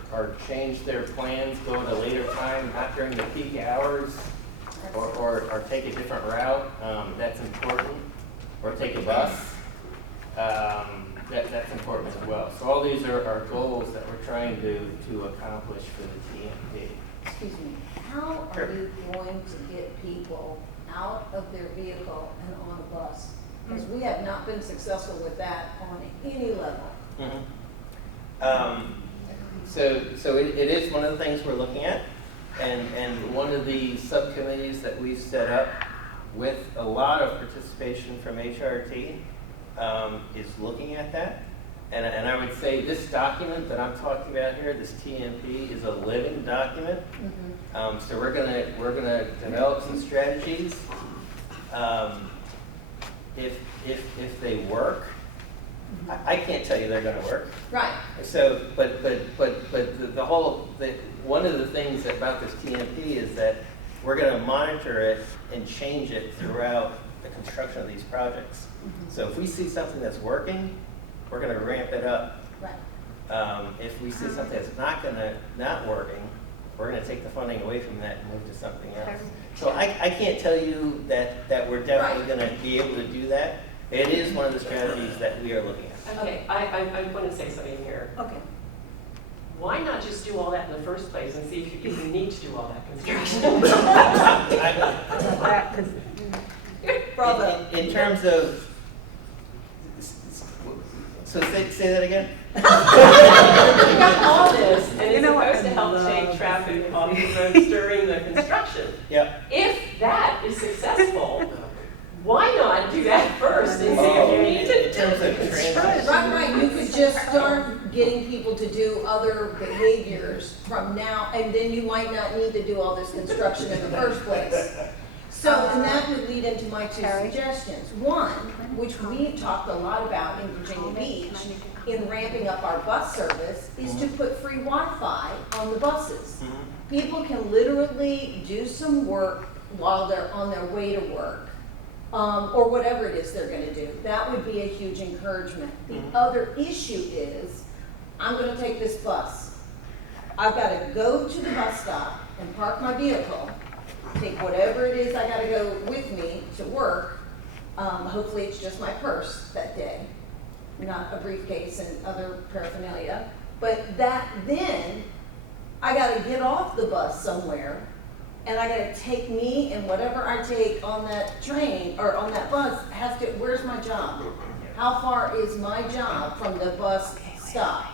change their plans, go at a later time, not during the peak hours, or take a different route, that's important, or take a bus, that's important as well. So all these are goals that we're trying to accomplish for the TMP. Excuse me, how are you going to get people out of their vehicle and on a bus? Because we have not been successful with that on any level. Mm-hmm. So it is one of the things we're looking at, and one of the subcommittees that we've set up with a lot of participation from HRT is looking at that. And I would say this document that I'm talking about here, this TMP, is a living document. Mm-hmm. So we're gonna develop some strategies. If they work, I can't tell you they're going to work. Right. So, but one of the things about this TMP is that we're going to monitor it and change it throughout the construction of these projects. Mm-hmm. So if we see something that's working, we're going to ramp it up. Right. If we see something that's not working, we're going to take the funding away from that and move to something else. So I can't tell you that we're definitely going to be able to do that. It is one of the strategies that we are looking at. Okay, I want to say something here. Okay. Why not just do all that in the first place and see if you even need to do all that construction? Bravo. In terms of, so say that again? We got all this, and it's supposed to help take traffic off the roads during the construction. Yeah. If that is successful, why not do that first and see if you need to do it? Right. You could just start getting people to do other behaviors from now, and then you might not need to do all this construction in the first place. So, and that would lead into my two suggestions. One, which we talked a lot about in Virginia Beach, in ramping up our bus service, is to put free Wi-Fi on the buses. People can literally do some work while they're on their way to work. Or whatever it is they're going to do. That would be a huge encouragement. The other issue is, I'm going to take this bus. I've got to go to the bus stop and park my vehicle, take whatever it is I got to go with me to work. Hopefully it's just my purse that day, not a briefcase and other paraphernalia. But then I got to get off the bus somewhere, and I gotta take me and whatever I take on that train or on that bus where's my job? How far is my job from the bus stop?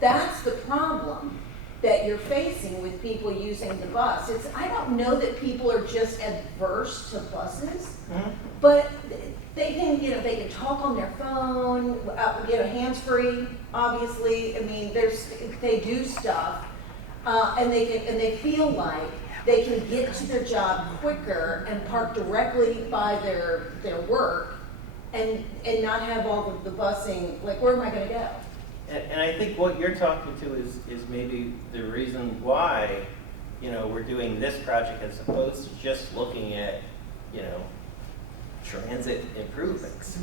That's the problem. that you're facing with people using the bus. I don't know that people are just adverse to buses, but they can, they can talk on their phone, hands-free, obviously. I mean, they do stuff, and they feel like they can get to their job quicker and park directly by their work and not have all of the busing, like, where am I gonna go? And I think what you're talking to is maybe the reason why, we're doing this project as opposed to just looking at, transit improvements.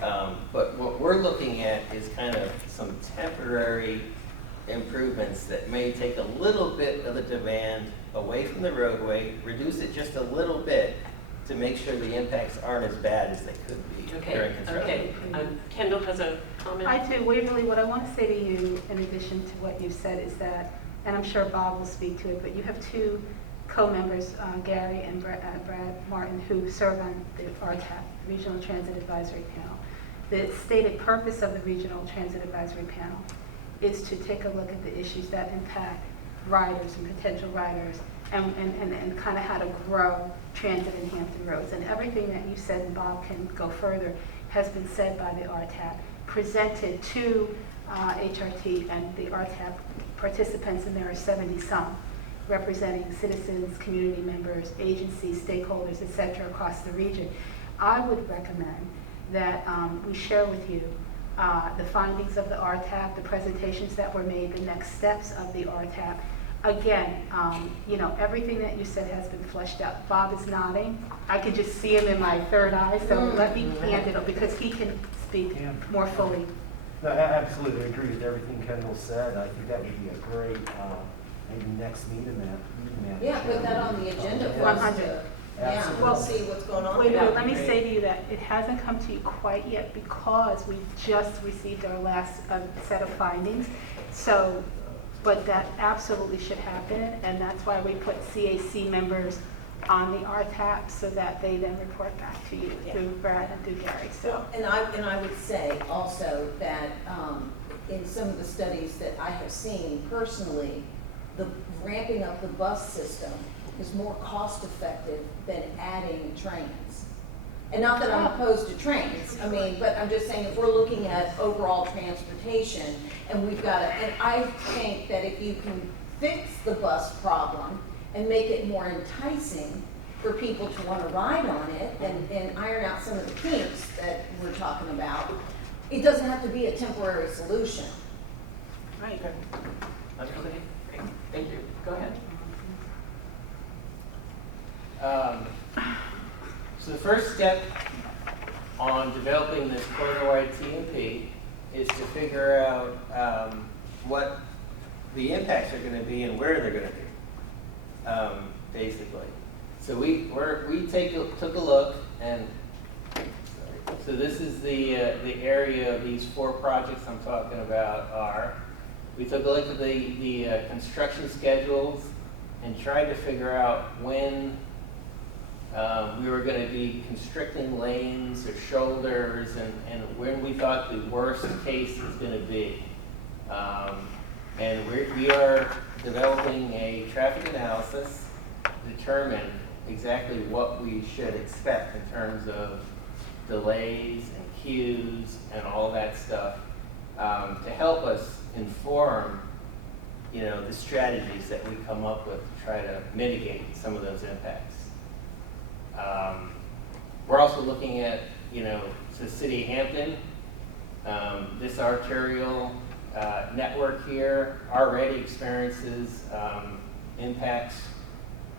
But what we're looking at is kind of some temporary improvements that may take a little bit of the demand away from the roadway, reduce it just a little bit to make sure the impacts aren't as bad as they could be during construction. Okay. Kendall has a comment? I do. Waverly, what I want to say to you, in addition to what you've said, is that, and I'm sure Bob will speak to it, but you have two co-members, Gary and Brad Martin, who serve on the RTAP, Regional Transit Advisory Panel. The stated purpose of the Regional Transit Advisory Panel is to take a look at the issues that impact riders and potential riders, and kind of how to grow transit in Hampton Roads. And everything that you said, and Bob can go further, has been said by the RTAP, presented to HRT and the RTAP participants, and there are 70 some, representing citizens, community members, agencies, stakeholders, et cetera, across the region. I would recommend that we share with you the findings of the RTAP, the presentations that were made, the next steps of the RTAP. Again, everything that you said has been fleshed out. Bob is nodding. I can just see him in my third eye, so let me hand it up because he can speak more fully. No, I absolutely agree with everything Kendall said. I think that would be a great, maybe next meeting, man. Yeah, put that on the agenda for us to, we'll see what's going on. Wait, let me say to you that it hasn't come to you quite yet because we just received our last set of findings. So, but that absolutely should happen, and that's why we put CAC members on the RTAP so that they then report back to you through Brad and through Gary. So, and I would say also that in some of the studies that I have seen personally, the ramping up the bus system is more cost effective than adding trains. And not that I'm opposed to trains, but I'm just saying if we're looking at overall transportation and we've got and I think that if you can fix the bus problem and make it more enticing for people to want to ride on it and iron out some of the kinks that we're talking about, it doesn't have to be a temporary solution. right. Okay, great. Thank you. Go ahead. So the first step on developing this corridor-wide TMP is to figure out what the impacts are going to be and where they're going to be, basically. So we took a look, and so this is the area these 4 projects I'm talking about are. We took a look at the construction schedules and tried to figure out when we were going to be constricting lanes or shoulders and when we thought the worst case is going to be. And we are developing a traffic analysis to determine exactly what we should expect in terms of delays and queues and all that stuff to help us inform the strategies that we come up with to try to mitigate some of those impacts. We're also looking at, the city of Hampton, this arterial network here already experiences impacts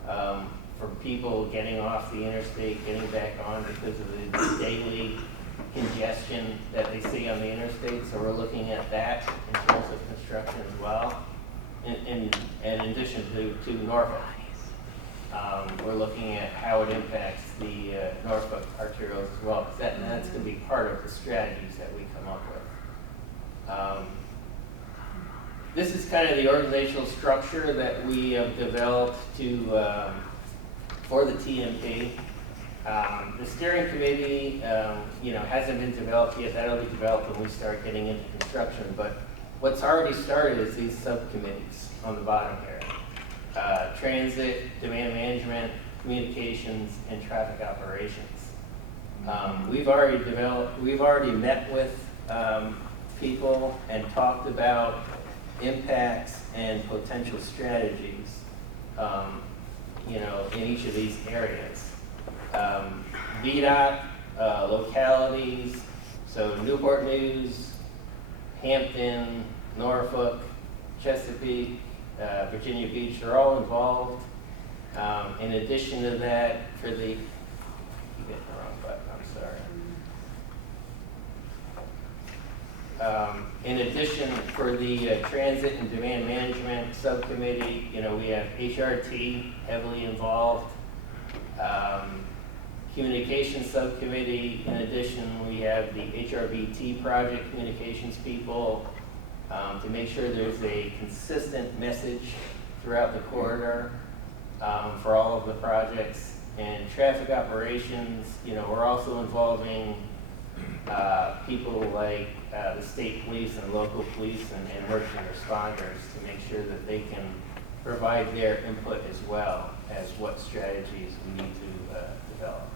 for people getting off the interstate, getting back on because of the daily congestion that they see on the interstate. So we're looking at that in terms of construction as well. In addition to Norfolk. We're looking at how it impacts the Norfolk arterials as well, because that's going to be part of the strategies that we come up with. This is kind of the organizational structure that we have developed for the TMP. The steering committee, hasn't been developed yet. That'll be developed when we start getting into construction, but what's already started is these subcommittees on the bottom here. Transit, demand management, communications, and traffic operations. We've already met with people and talked about impacts and potential strategies, in each of these areas. VDOT, localities, so Newport News, Hampton, Norfolk, Chesapeake, Virginia Beach are all involved. In addition to that, for the, keep hitting the wrong button, I'm sorry. In addition, for the transit and demand management subcommittee, we have HRT heavily involved. Communications subcommittee, in addition, we have the HRBT project communications people to make sure there's a consistent message throughout the corridor for all of the projects. And traffic operations, we're also involving people like the state police and local police and emergency responders to make sure that they can provide their input as well as what strategies we need to develop.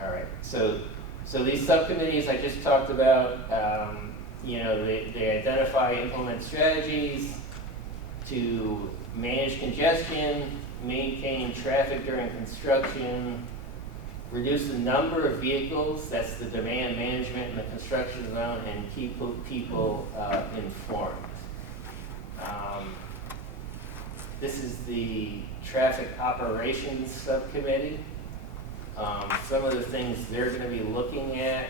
All right, so these subcommittees I just talked about, they identify, implement strategies to manage congestion, maintain traffic during construction, reduce the number of vehicles, that's the demand management in the construction zone, and keep people informed. This is the traffic operations subcommittee. Some of the things they're going to be looking at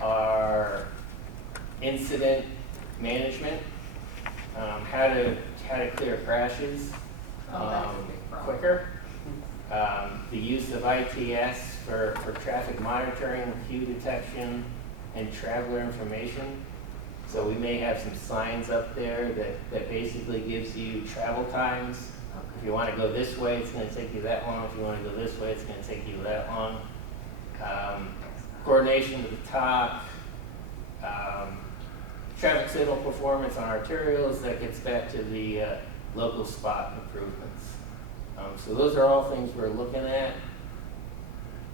are incident management, how to clear crashes quicker, the use of ITS for traffic monitoring, queue detection, and traveler information. So we may have some signs up there that basically gives you travel times. If you want to go this way, it's going to take you that long. If you want to go this way, it's going to take you that long. Coordination with the top. Traffic signal performance on arterials, that gets back to the local spot improvements. So those are all things we're looking at.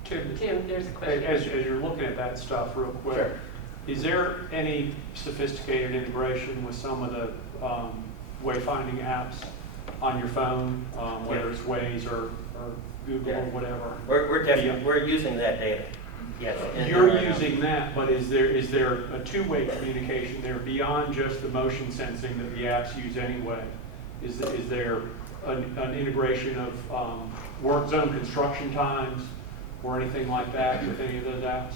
Tim, There's a question. as you're looking at that stuff real quick, Sure. is there any sophisticated integration with some of the wayfinding apps on your phone, whether it's Waze or Google or whatever? We're using that data. Yes. You're using that, but is there a two-way communication there beyond just the motion sensing that the apps use anyway? Is there an integration of work zone construction times or anything like that with any of those apps?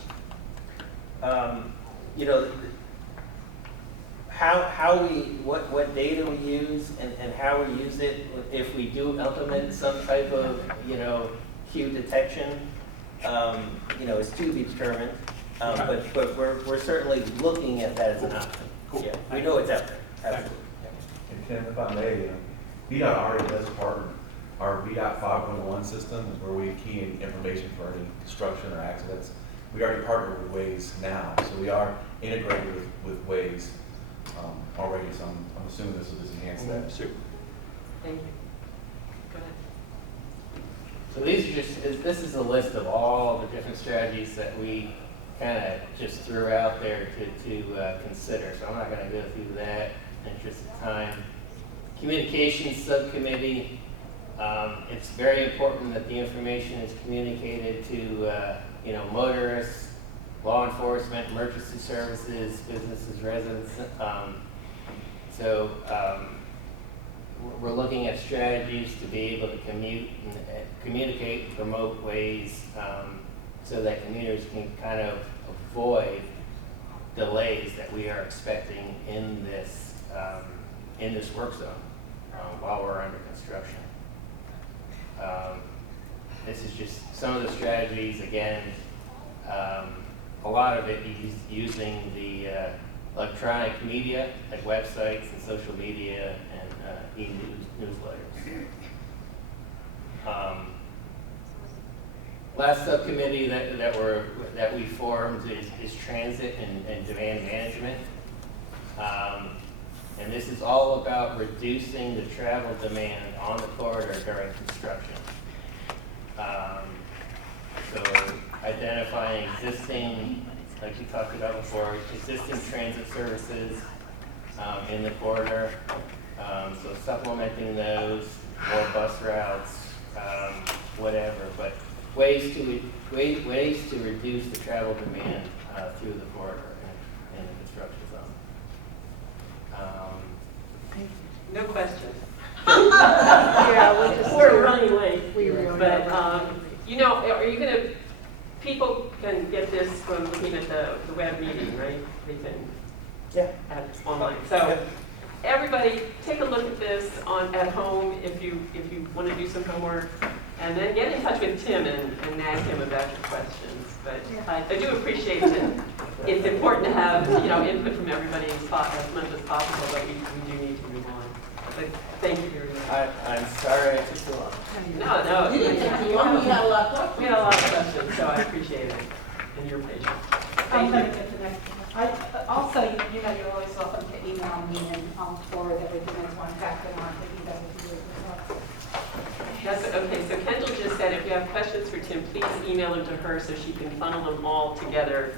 What data we use and how we use it, if we do implement some type of, queue detection, is to be determined. But we're certainly looking at that as an option. Cool. Yeah, we know it's out there, absolutely. And Ken, if I may, VDOT already does partner. Our VDOT 511 system is where we key in information for any construction or accidents. We already partner with Waze now, so we are integrated with Waze already, so I'm assuming this will just enhance that. Super. Thank you. Go ahead. So these are this is a list of all the different strategies that we kind of just threw out there to consider. So I'm not going to go through that in the interest of time. Communications subcommittee. It's very important that the information is communicated to motorists, law enforcement, emergency services, businesses, residents. We're looking at strategies to be able to communicate and promote ways so that commuters can kind of avoid delays that we are expecting in this work zone while we're under construction. This is just some of the strategies. Again, a lot of it is using the electronic media like websites and social media and newsletters. last subcommittee that we formed is transit and demand management. And this is all about reducing the travel demand on the corridor during construction. So identifying existing, like you talked about before, existing transit services in the corridor. So supplementing those, more bus routes, whatever, but ways to reduce the travel demand through the corridor in the construction zone. No questions. Yeah, we'll just. We're running late. We really But, are. you know, are you gonna, people can get this from looking at the web meeting, right? They can have it online. So everybody, take a look at this at home if you want to do some homework. And then get in touch with Tim and ask him about your questions. But I do appreciate that it's important to have, you know, input from everybody as much as possible, but we do need to move on. But thank you very much. I'm sorry I took too long. No. You didn't take too long, you had a lot of questions. We had a lot of questions, so I appreciate it and your patience. I'm Thank going you. to get the next one. Also, you know, you're always welcome to email me and I'll forward everything that's one packet on to you guys. That's, okay, so Kendall just said if you have questions for Tim, please email them to her so she can funnel them all together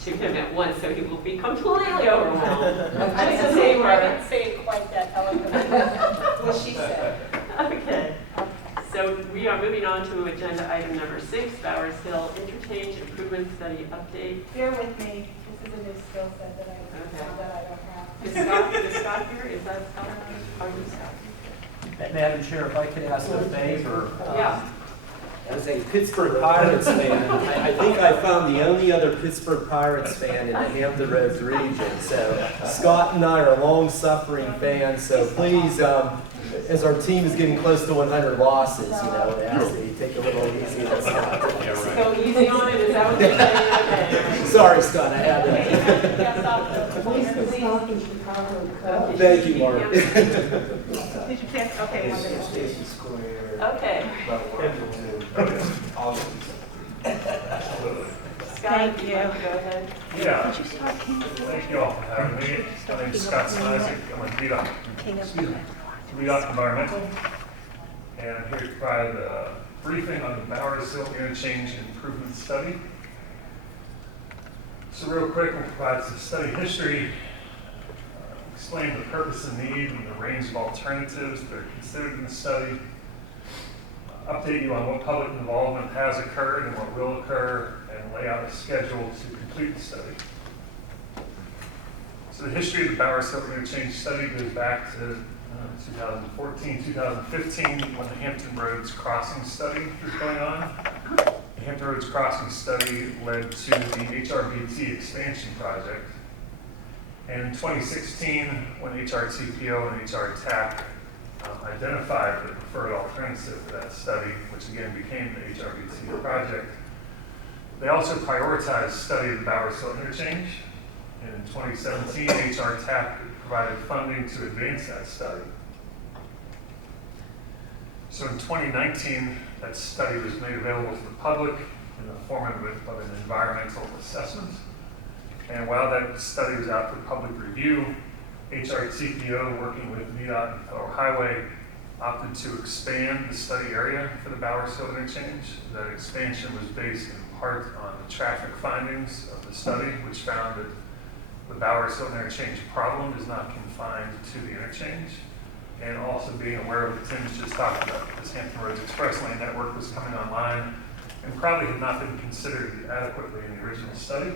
to him at once, so he will be completely overwhelmed. I Just the same I word. didn't say it quite that eloquently. What she said. Okay, so we are moving on to agenda item number 6, Bowers Hill Interchange Improvement Study Update. Bear with me. This is a new skill set that I found that I don't have. Is Scott here? Is that Scott? Are you Scott? Madam Chair, if I could ask a favor. Yeah. As a Pittsburgh Pirates fan, I think I found the only other Pittsburgh Pirates fan in the Hampton Roads region. So Scott and I are long-suffering fans, so please, as our team is getting close to 100 losses, you know, I ask that you take a little easy on Scott. Go easy on it, is that what you're saying? Okay. Sorry, Scott, I had to. At least it's not the Chicago Cubs. Thank you, Mark. Did you catch? Okay. one minute. Station Square. Okay. All Thank you. Go ahead. Yeah, Did you start King of thank you all for having me. My name's Scott Snyzik. I'm with VDOT Environmental. And I'm here to provide a briefing on the Bowers Hill Interchange Improvement Study. So real quick, we'll provide some study history, explain the purpose and need and the range of alternatives that are considered in the study, update you on what public involvement has occurred and what will occur, and lay out a schedule to complete the study. So the history of the Bowers Hill Interchange study goes back to 2014, 2015, when the Hampton Roads Crossing Study was going on. The Hampton Roads Crossing Study led to the HRPDC expansion project. And in 2016, when HRTPO and HRTAP identified the preferred alternative for that study, which again became the HRPDC project, they also prioritized study of the Bowers Hill Interchange. And in 2017, HRTAP provided funding to advance that study. So in 2019, that study was made available to the public in the form of an environmental assessment. And while that study was out for public review, HRTPO, working with VDOT and Federal Highway, opted to expand the study area for the Bowers Hill Interchange. That expansion was based in part on the traffic findings of the study, which found that the Bowers Hill Interchange problem is not confined to the interchange. And also being aware of what Tim's just talked about, this Hampton Roads Express Lane network was coming online and probably had not been considered adequately in the original study.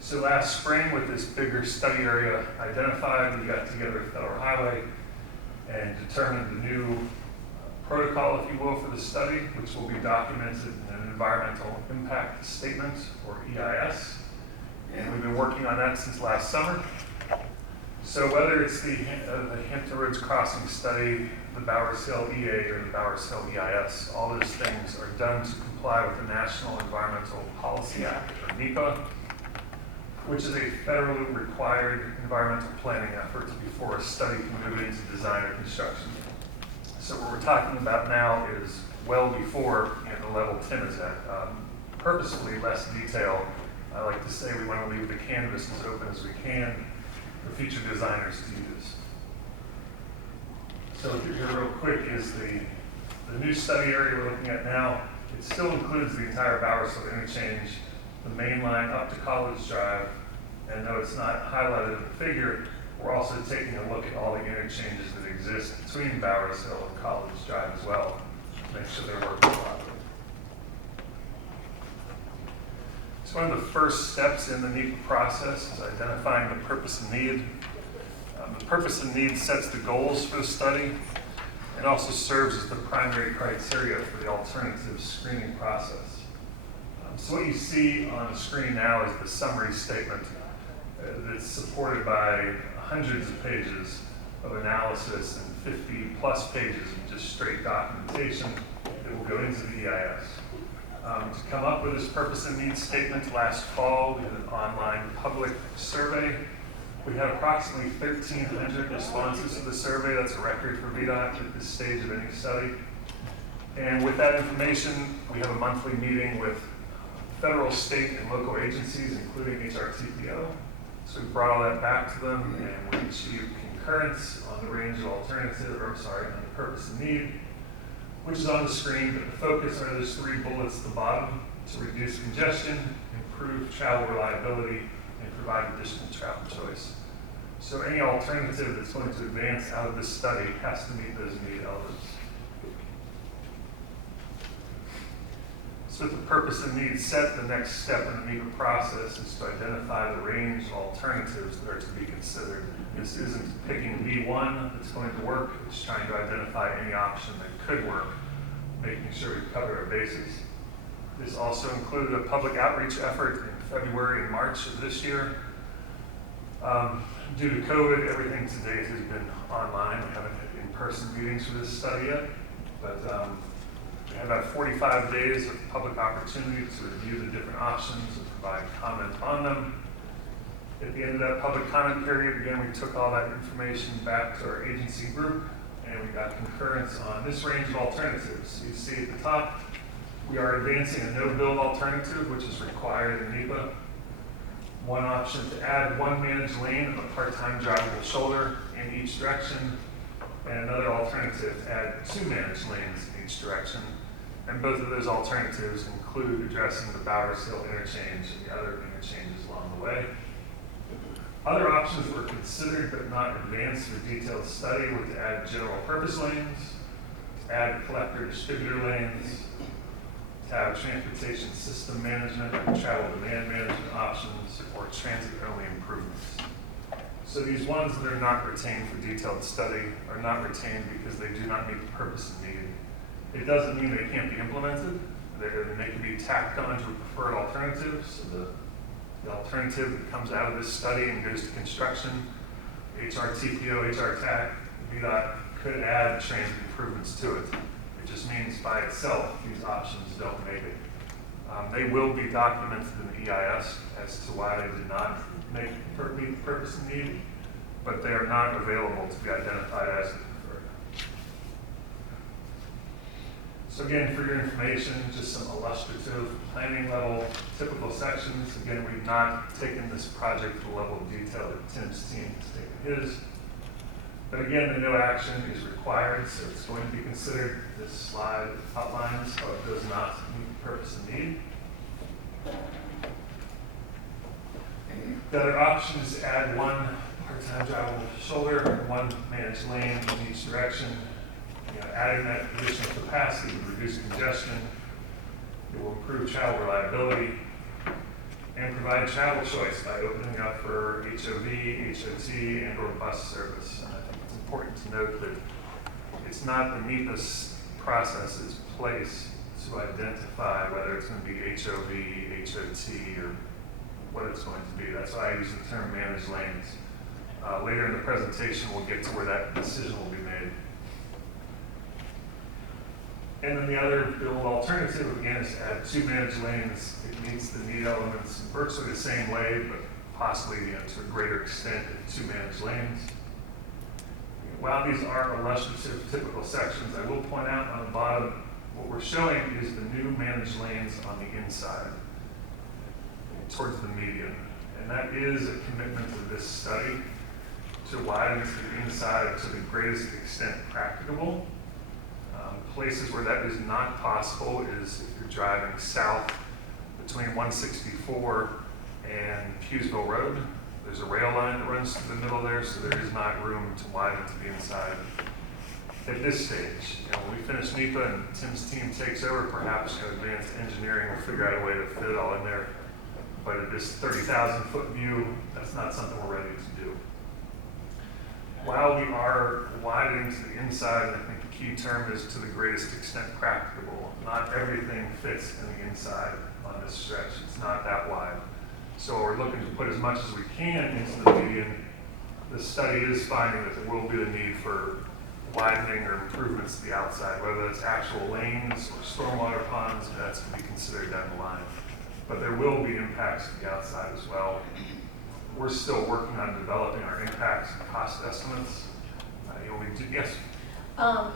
So last spring, with this bigger study area identified, we got together with Federal Highway and determined the new protocol, if you will, for the study, which will be documented in an environmental impact statement, or EIS. And we've been working on that since last summer. So whether it's the Hampton Roads Crossing Study, the Bowers Hill EA, or the Bowers Hill EIS, all those things are done to comply with the National Environmental Policy Act, or NEPA, which is a federally required environmental planning effort before a study can move into design or construction. So what we're talking about now is well before the level Tim is at. Purposefully less detail. I like to say we want to leave the canvas as open as we can for future designers to use. So here real quick is the new study area we're looking at now. It still includes the entire Bowersville interchange, the main line up to College Drive, and though it's not highlighted in the figure, we're also taking a look at all the interchanges that exist between Bowersville and College Drive as well, to make sure they're working properly. So one of the first steps in the NEPA process is identifying the purpose and need. The purpose and need sets the goals for the study and also serves as the primary criteria for the alternative screening process. So what you see on the screen now is the summary statement that's supported by hundreds of pages of analysis and 50+ pages of just straight documentation that will go into the EIS. To come up with this purpose and needs statement last fall, we had an online public survey. We had approximately 1,300 responses to the survey. That's a record for VDOT at this stage of any study. And with that information, we have a monthly meeting with federal, state, and local agencies, including HRTPO. So we brought all that back to them, and we achieved concurrence on the range of on the purpose and need, which is on the screen, but the focus are those 3 bullets at the bottom: to reduce congestion, improve travel reliability, and provide additional travel choice. So any alternative that's going to advance out of this study has to meet those need elements. So with the purpose and need set, the next step in the NEPA process is to identify the range of alternatives that are to be considered. This isn't picking the one that's going to work, it's trying to identify any option that could work, making sure we cover our bases. This also included a public outreach effort in February and March of this year. Due to COVID, everything to date has been online. We haven't had in-person meetings for this study yet, but we have about 45 days of public opportunity to review the different options and provide comment on them. At the end of that public comment period, again, we took all that information back to our agency group, and we got concurrence on this range of alternatives. You see at the top, we are advancing a no-build alternative, which is required in NEPA. One option to add 1 managed lane of a part-time drivable shoulder in each direction, and another alternative to add 2 managed lanes in each direction. And both of those alternatives include addressing the Bowersville interchange and the other interchanges along the way. Other options that were considered but not advanced for detailed study were to add general purpose lanes, to add collector distributor lanes, to have transportation system management and travel demand management options, or transit-only improvements. So these ones that are not retained for detailed study are not retained because they do not meet the purpose and need. It doesn't mean they can't be implemented. They can be tacked on to a preferred alternative. So the alternative that comes out of this study and goes to construction, HRTPO, HRTAP, VDOT could add transit improvements to it. It just means by itself, these options don't make it. They will be documented in the EIS as to why they did not meet the purpose and need, but they are not available to be identified as the preferred. So again, for your information, just some illustrative planning level typical sections. Again, we've not taken this project to the level of detail that Tim's team has taken his. But again, the no action is required, so it's going to be considered. This slide outlines how it does not meet the purpose and need. The other option is to add 1 part-time drivable shoulder and 1 managed lane in each direction. Adding that additional capacity will reduce congestion. It will improve travel reliability and provide travel choice by opening up for HOV, HOT, and or bus service. And I think it's important to note that it's not the NEPA's process's place to identify whether it's going to be HOV, HOT, or what it's going to be. That's why I use the term managed lanes. Later in the presentation, we'll get to where that decision will be made. And then the other build alternative, again, is to add 2 managed lanes. It meets the need elements in virtually the same way, but possibly to a greater extent than 2 managed lanes. While these are illustrative typical sections, I will point out on the bottom what we're showing is the new managed lanes on the inside towards the median. And that is a commitment of this study to widen to the inside to the greatest extent practicable. Places where that is not possible is if you're driving south between 164 and Pughesville Road. There's a rail line that runs through the middle there, so there is not room to widen to the inside. At this stage, when we finish NEPA and Tim's team takes over, perhaps advanced engineering will figure out a way to fit it all in there. But at this 30,000 foot view, that's not something we're ready to do. While we are widening to the inside, and I think the key term is to the greatest extent practicable, not everything fits in the inside on this stretch. It's not that wide. So we're looking to put as much as we can into the median. The study is finding that there will be a need for widening or improvements to the outside, whether it's actual lanes or stormwater ponds, that's to be considered down the line. But there will be impacts to the outside as well. We're still working on developing our impacts and cost estimates. Yes?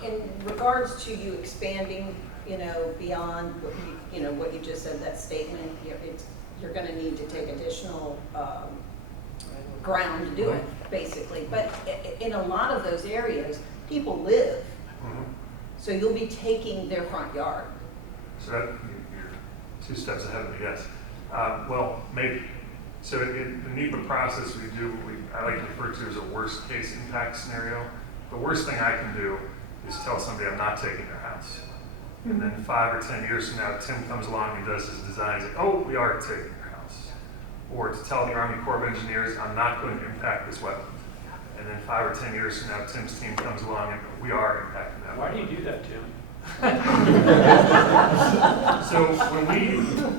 In regards to you expanding, beyond what you just said, that statement, you're going to need to take additional ground to do it, basically. But in a lot of those areas, people live, so you'll be taking their front yard. So that, you're 2 steps ahead of me, yes. Well, maybe. So in the NEPA process, we do what I like to refer to as a worst case impact scenario. The worst thing I can do is tell somebody I'm not taking their house. And then 5 or 10 years from now, Tim comes along and does his designs, like, oh, we are taking your house. Or to tell the Army Corps of Engineers, I'm not going to impact this wetland. And then 5 or 10 years from now, Tim's team comes along and we are impacting that. Why do you do that, Tim? So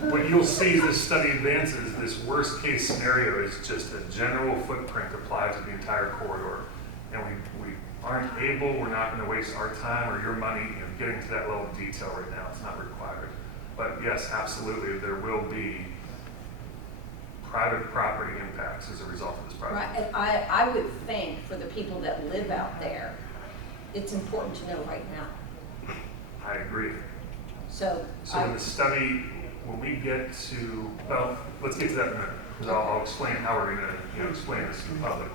what you'll see as this study advances, this worst case scenario is just a general footprint applied to the entire corridor. And we aren't able, we're not going to waste our time or your money getting to that level of detail right now. It's not required. But yes, absolutely, there will be private property impacts as a result of this project. Right, and I would think for the people that live out there, it's important to know right now. I agree. So in the study, when we get to, well, let's get to that in a minute, because I'll explain how we're going to explain this to the public.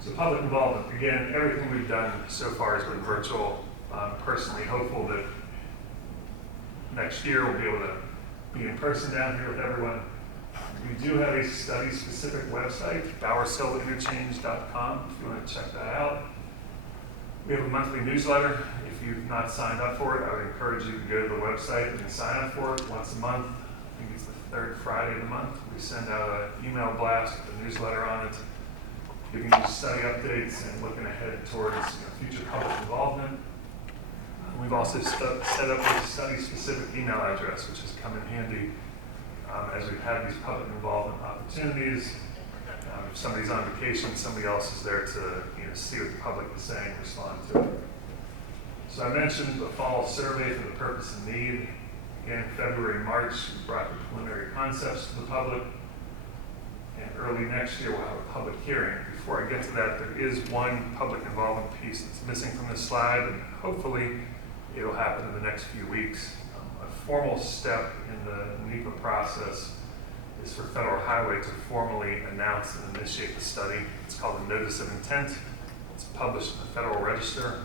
So public involvement, again, everything we've done so far has been virtual. I'm personally hopeful that next year we'll be able to be in person down here with everyone. We do have a study-specific website, bowersillinterchange.com, if you want to check that out. We have a monthly newsletter. If you've not signed up for it, I would encourage you to go to the website and sign up for it once a month. I think it's the 3rd Friday of the month. We send out an email blast with a newsletter on it, giving you study updates and looking ahead towards future public involvement. We've also set up a study-specific email address, which has come in handy as we've had these public involvement opportunities. If somebody's on vacation, somebody else is there to see what the public is saying, respond to it. So I mentioned the fall survey for the purpose and need. Again, February and March, we brought the preliminary concepts to the public. And early next year, we'll have a public hearing. Before I get to that, there is one public involvement piece that's missing from this slide, and hopefully it'll happen in the next few weeks. A formal step in the NEPA process is for Federal Highway to formally announce and initiate the study. It's called a Notice of Intent. It's published in the Federal Register.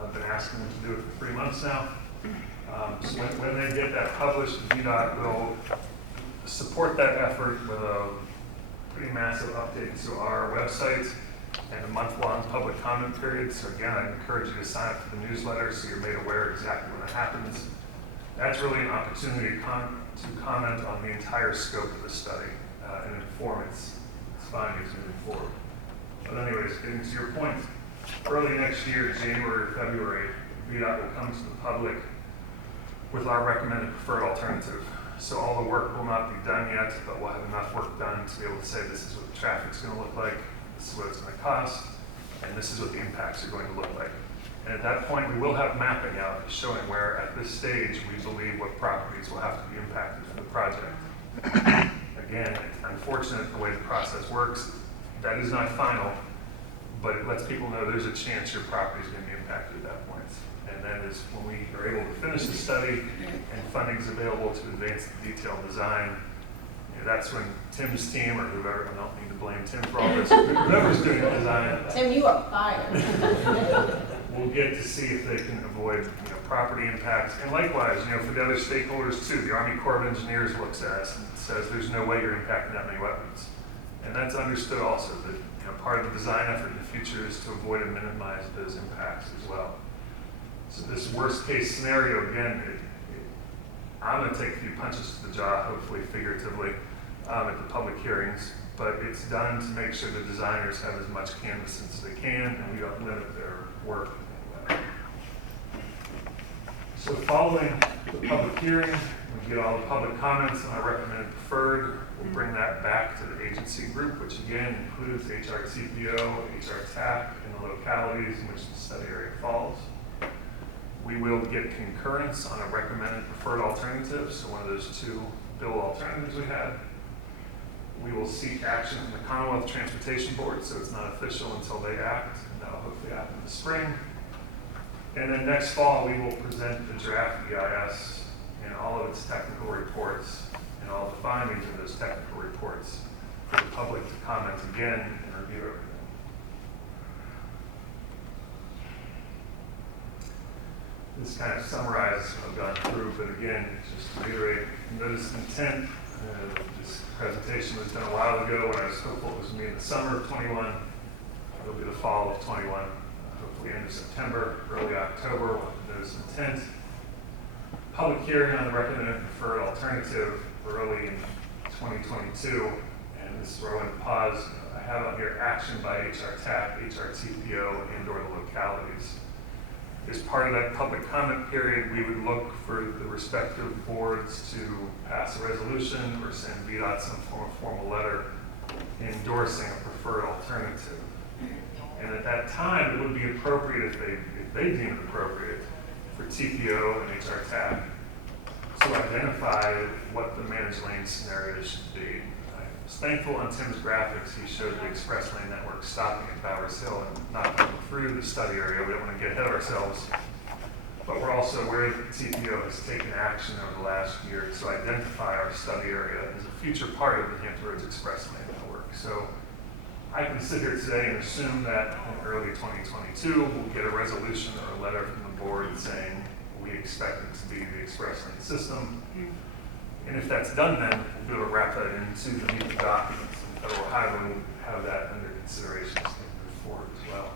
I've been asking them to do it for 3 months now. So when they get that published, VDOT will support that effort with a pretty massive update to our website and a month-long public comment period. So again, I encourage you to sign up for the newsletter so you're made aware exactly when it happens. That's really an opportunity to comment on the entire scope of the study and inform its findings moving forward. But anyways, getting to your point, early next year, January or February, VDOT will come to the public with our recommended preferred alternative. So all the work will not be done yet, but we'll have enough work done to be able to say this is what the traffic's going to look like, this is what it's going to cost, and this is what the impacts are going to look like. And at that point, we will have mapping out showing where, at this stage, we believe what properties will have to be impacted for the project. Again, it's unfortunate the way the process works. That is not final. but it lets people know there's a chance your property is going to be impacted at that point. And then is when we are able to finish the study and funding is available to advance the detailed design, that's when Tim's team, or whoever, I don't mean to blame Tim for all this, whoever's doing the design, Tim, you are fired. we'll get to see if they can avoid, property impacts. And likewise, for the other stakeholders too, the Army Corps of Engineers looks at us and says there's no way you're impacting that many wetlands. And that's understood also that, part of the design effort in the future is to avoid and minimize those impacts as well. So this worst case scenario, again, I'm going to take a few punches to the jaw, hopefully figuratively, at the public hearings, but it's done to make sure the designers have as much canvas as they can and we don't limit their work in any way. So following the public hearing, we get all the public comments on our recommended preferred. We'll bring that back to the agency group, which again includes HRTPO, HRTAP, and the localities in which the study area falls. We will get concurrence on a recommended preferred alternative, so one of those two bill alternatives we had. We will seek action from the Commonwealth Transportation Board, so it's not official until they act, and that'll hopefully happen in the spring. And then next fall, we will present the draft EIS and all of its technical reports and all the findings of those technical reports for the public to comment again and review everything. This kind of summarizes what I've gone through, but again, just to reiterate, notice intent. This presentation was done a while ago when I was hopeful it was going to be in the summer of 21. It'll be the fall of 21, hopefully end of September, early October, notice intent. Public hearing on the recommended preferred alternative early in 2022, and this is where I want to pause. I have on here action by HRTAP, HRTPO, and or the localities. As part of that public comment period, we would look for the respective boards to pass a resolution or send VDOT some formal letter endorsing a preferred alternative. And at that time, it would be appropriate if they deem it appropriate for TPO and HRTAP to identify what the managed lane scenario should be. I was thankful on Tim's graphics, he showed the express lane network stopping at Bowers Hill and not coming through the study area. We don't want to get ahead of ourselves. But we're also aware that the TPO has taken action over the last year to identify our study area as a future part of the Hampton Roads Express Lane network. So I can sit here today and assume that in early 2022, we'll get a resolution or a letter from the board saying we expect it to be the express lane system. And if that's done, then we'll be able to wrap that into the meeting documents. And Federal Highway will have that under consideration as they move forward as well.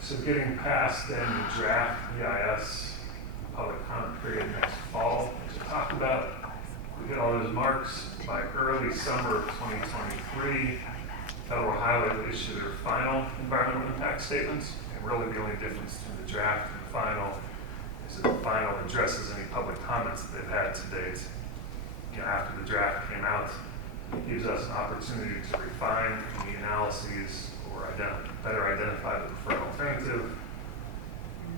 So getting past then the draft EIS, public comment period next fall, to talk about, we get all those marks by early summer of 2023. Federal Highway will issue their final environmental impact statements. And really the only difference between the draft and the final is that the final addresses any public comments that they've had to date. After the draft came out, it gives us an opportunity to refine the analyses or better identify the preferred alternative.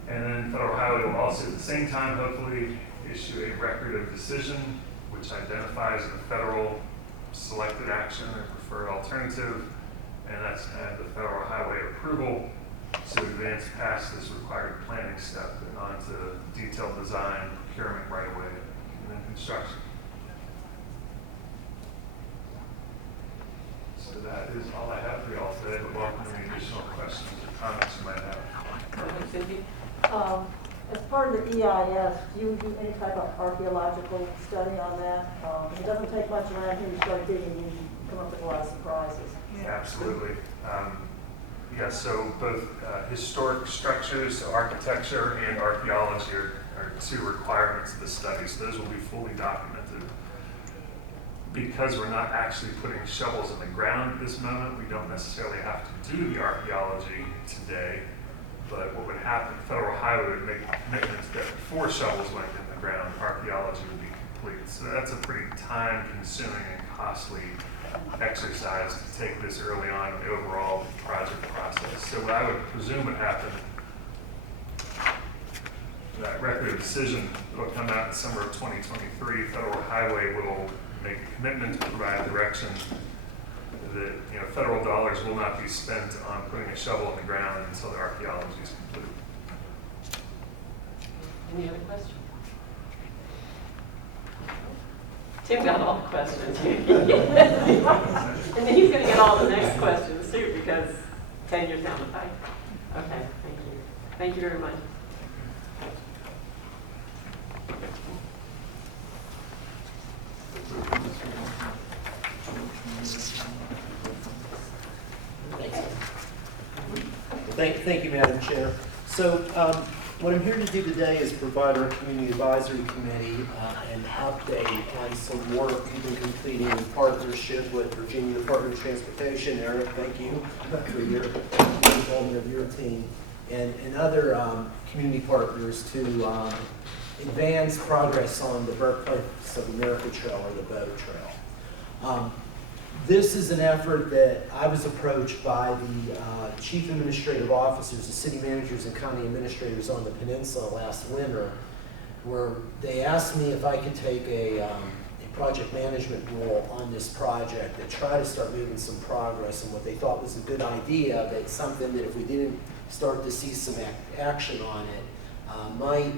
And then Federal Highway will also at the same time hopefully issue a record of decision which identifies the federal selected action or preferred alternative, and that's the Federal Highway approval to advance past this required planning step and on to detailed design, procurement right away, and then construction. So that is all I have for you all today, but welcome any additional questions or comments you might have. Go ahead, Cindy. As part of the EIS, do you do any type of archaeological study on that? It doesn't take much around here, you start digging, you come up with a lot of surprises. Absolutely. So both historic structures, so architecture and archaeology are two requirements of the study. So those will be fully documented. Because we're not actually putting shovels in the ground at this moment, we don't necessarily have to do the archaeology today. But what would happen, Federal Highway would make commitments that before shovels went in the ground, archaeology would be complete. So that's a pretty time-consuming and costly exercise to take this early on in the overall project process. So what I would presume would happen, that record of decision will come out in summer of 2023. Federal Highway will make a commitment to provide direction the, federal dollars will not be spent on putting a shovel in the ground until the archaeology is complete. Any other questions? Tim got all the questions. And then he's going to get all the next questions too, because 10 years down the pike. Okay, thank you. Thank you very much. Thank you, Madam Chair. So what I'm here to do today is provide our Community Advisory Committee an update on some work we've been completing in partnership with Virginia Department of Transportation. Eric, thank you for your involvement of your team, and other community partners to advance progress on the Birthplace of America Trail, or the Boat Trail. This is an effort that I was approached by the chief administrative officers, the city managers and county administrators on the peninsula last winter, where they asked me if I could take a project management role on this project to try to start moving some progress and what they thought was a good idea, but something that if we didn't start to see some action on it, might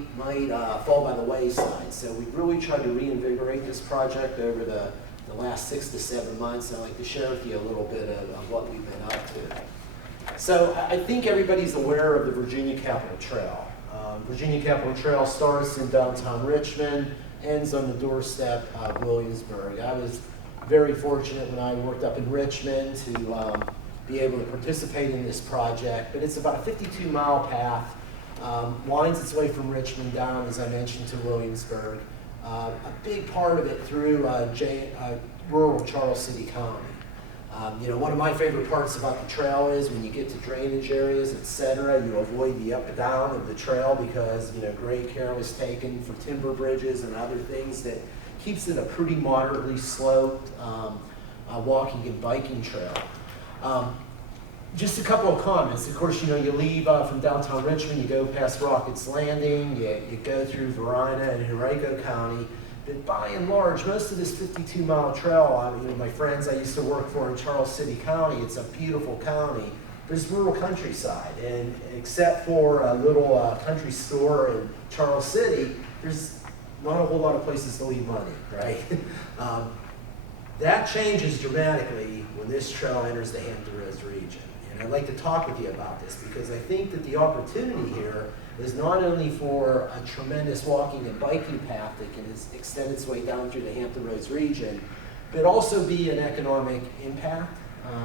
fall by the wayside. So we really tried to reinvigorate this project over the last 6 to 7 months, and I'd like to share with you a little bit of what we've been up to. So I think everybody's aware of the Virginia Capitol Trail. Virginia Capitol Trail starts in downtown Richmond, ends on the doorstep of Williamsburg. I was very fortunate when I worked up in Richmond to be able to participate in this project, but it's about a 52-mile path, winds its way from Richmond down, as I mentioned, to Williamsburg. A big part of it through rural Charles City County. One of my favorite parts about the trail is when you get to drainage areas, etc., you avoid the up and down of the trail because, great care was taken for timber bridges and other things that keeps it a pretty moderately sloped walking and biking trail. Just a couple of comments. Of course, you leave from downtown Richmond, you go past Rockets Landing, you go through Varina and Henrico County. But by and large, most of this 52-mile trail, my friends I used to work for in Charles City County, it's a beautiful county. There's rural countryside, and except for a little country store in Charles City, there's not a whole lot of places to leave money, right? That changes dramatically when this trail enters the Hampton Roads region. And I'd like to talk with you about this because I think that the opportunity here is not only for a tremendous walking and biking path that can extend its way down through the Hampton Roads region, but also be an economic impact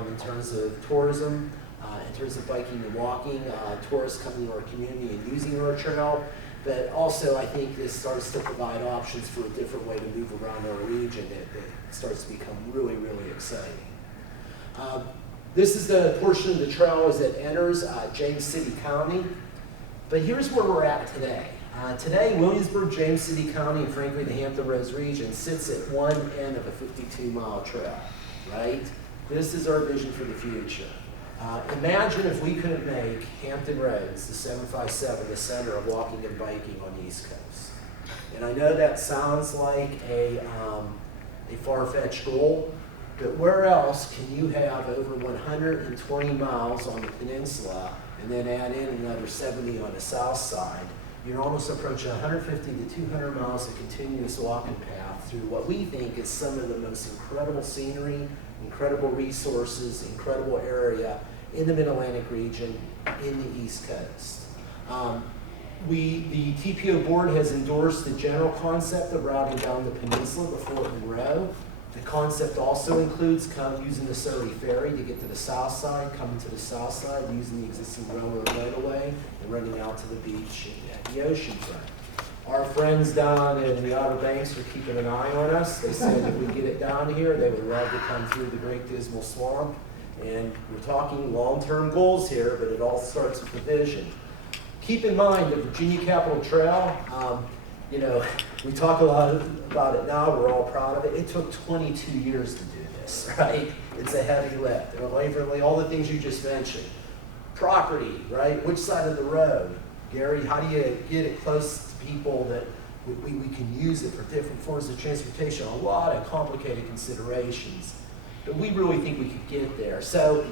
in terms of tourism, in terms of biking and walking, tourists coming to our community and using our trail. But also, I think this starts to provide options for a different way to move around our region that starts to become really, really exciting. This is the portion of the trail as it enters James City County. But here's where we're at today. Today, Williamsburg, James City County, and frankly, the Hampton Roads region sits at one end of a 52-mile trail, right? This is our vision for the future. Imagine if we couldn't make Hampton Roads, the 757, the center of walking and biking on the East Coast. And I know that sounds like a far-fetched goal, but where else can you have over 120 miles on the peninsula and then add in another 70 on the south side? You're almost approaching 150 to 200 miles of continuous walking path through what we think is some of the most incredible scenery, incredible resources, incredible area in the Mid-Atlantic region in the East Coast. The TPO board has endorsed the general concept of routing down the peninsula to Fort Monroe. The concept also includes using the Surrey Ferry to get to the south side, coming to the south side, using the existing railroad right-of-way, and running out to the beach at the ocean front. Our friends down in the Outer Banks are keeping an eye on us. They said if we get it down here, they would love to come through the Great Dismal Swamp. And we're talking long-term goals here, but it all starts with the vision. Keep in mind the Virginia Capitol Trail, we talk a lot about it now, we're all proud of it. It took 22 years to do this, right? It's a heavy lift. And all the things you just mentioned. Property, right? Which side of the road? Gary, how do you get it close to people that we can use it for different forms of transportation? A lot of complicated considerations. but we really think we could get there. So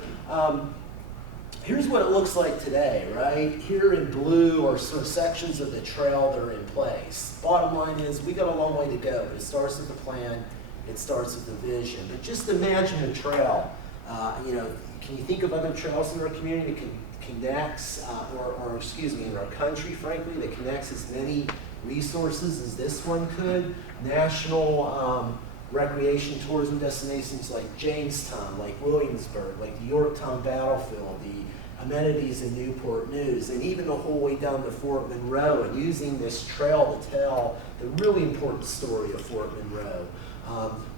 here's what it looks like today, right? Here in blue are sort of sections of the trail that are in place. Bottom line is we got a long way to go. It starts with the plan, it starts with the vision. But just imagine a trail. Can you think of other trails in our community that connects, or excuse me, in our country, frankly, that connects as many resources as this one could? National recreation tourism destinations like Jamestown, like Williamsburg, like the Yorktown Battlefield, the amenities in Newport News, and even the whole way down to Fort Monroe, and using this trail to tell the really important story of Fort Monroe.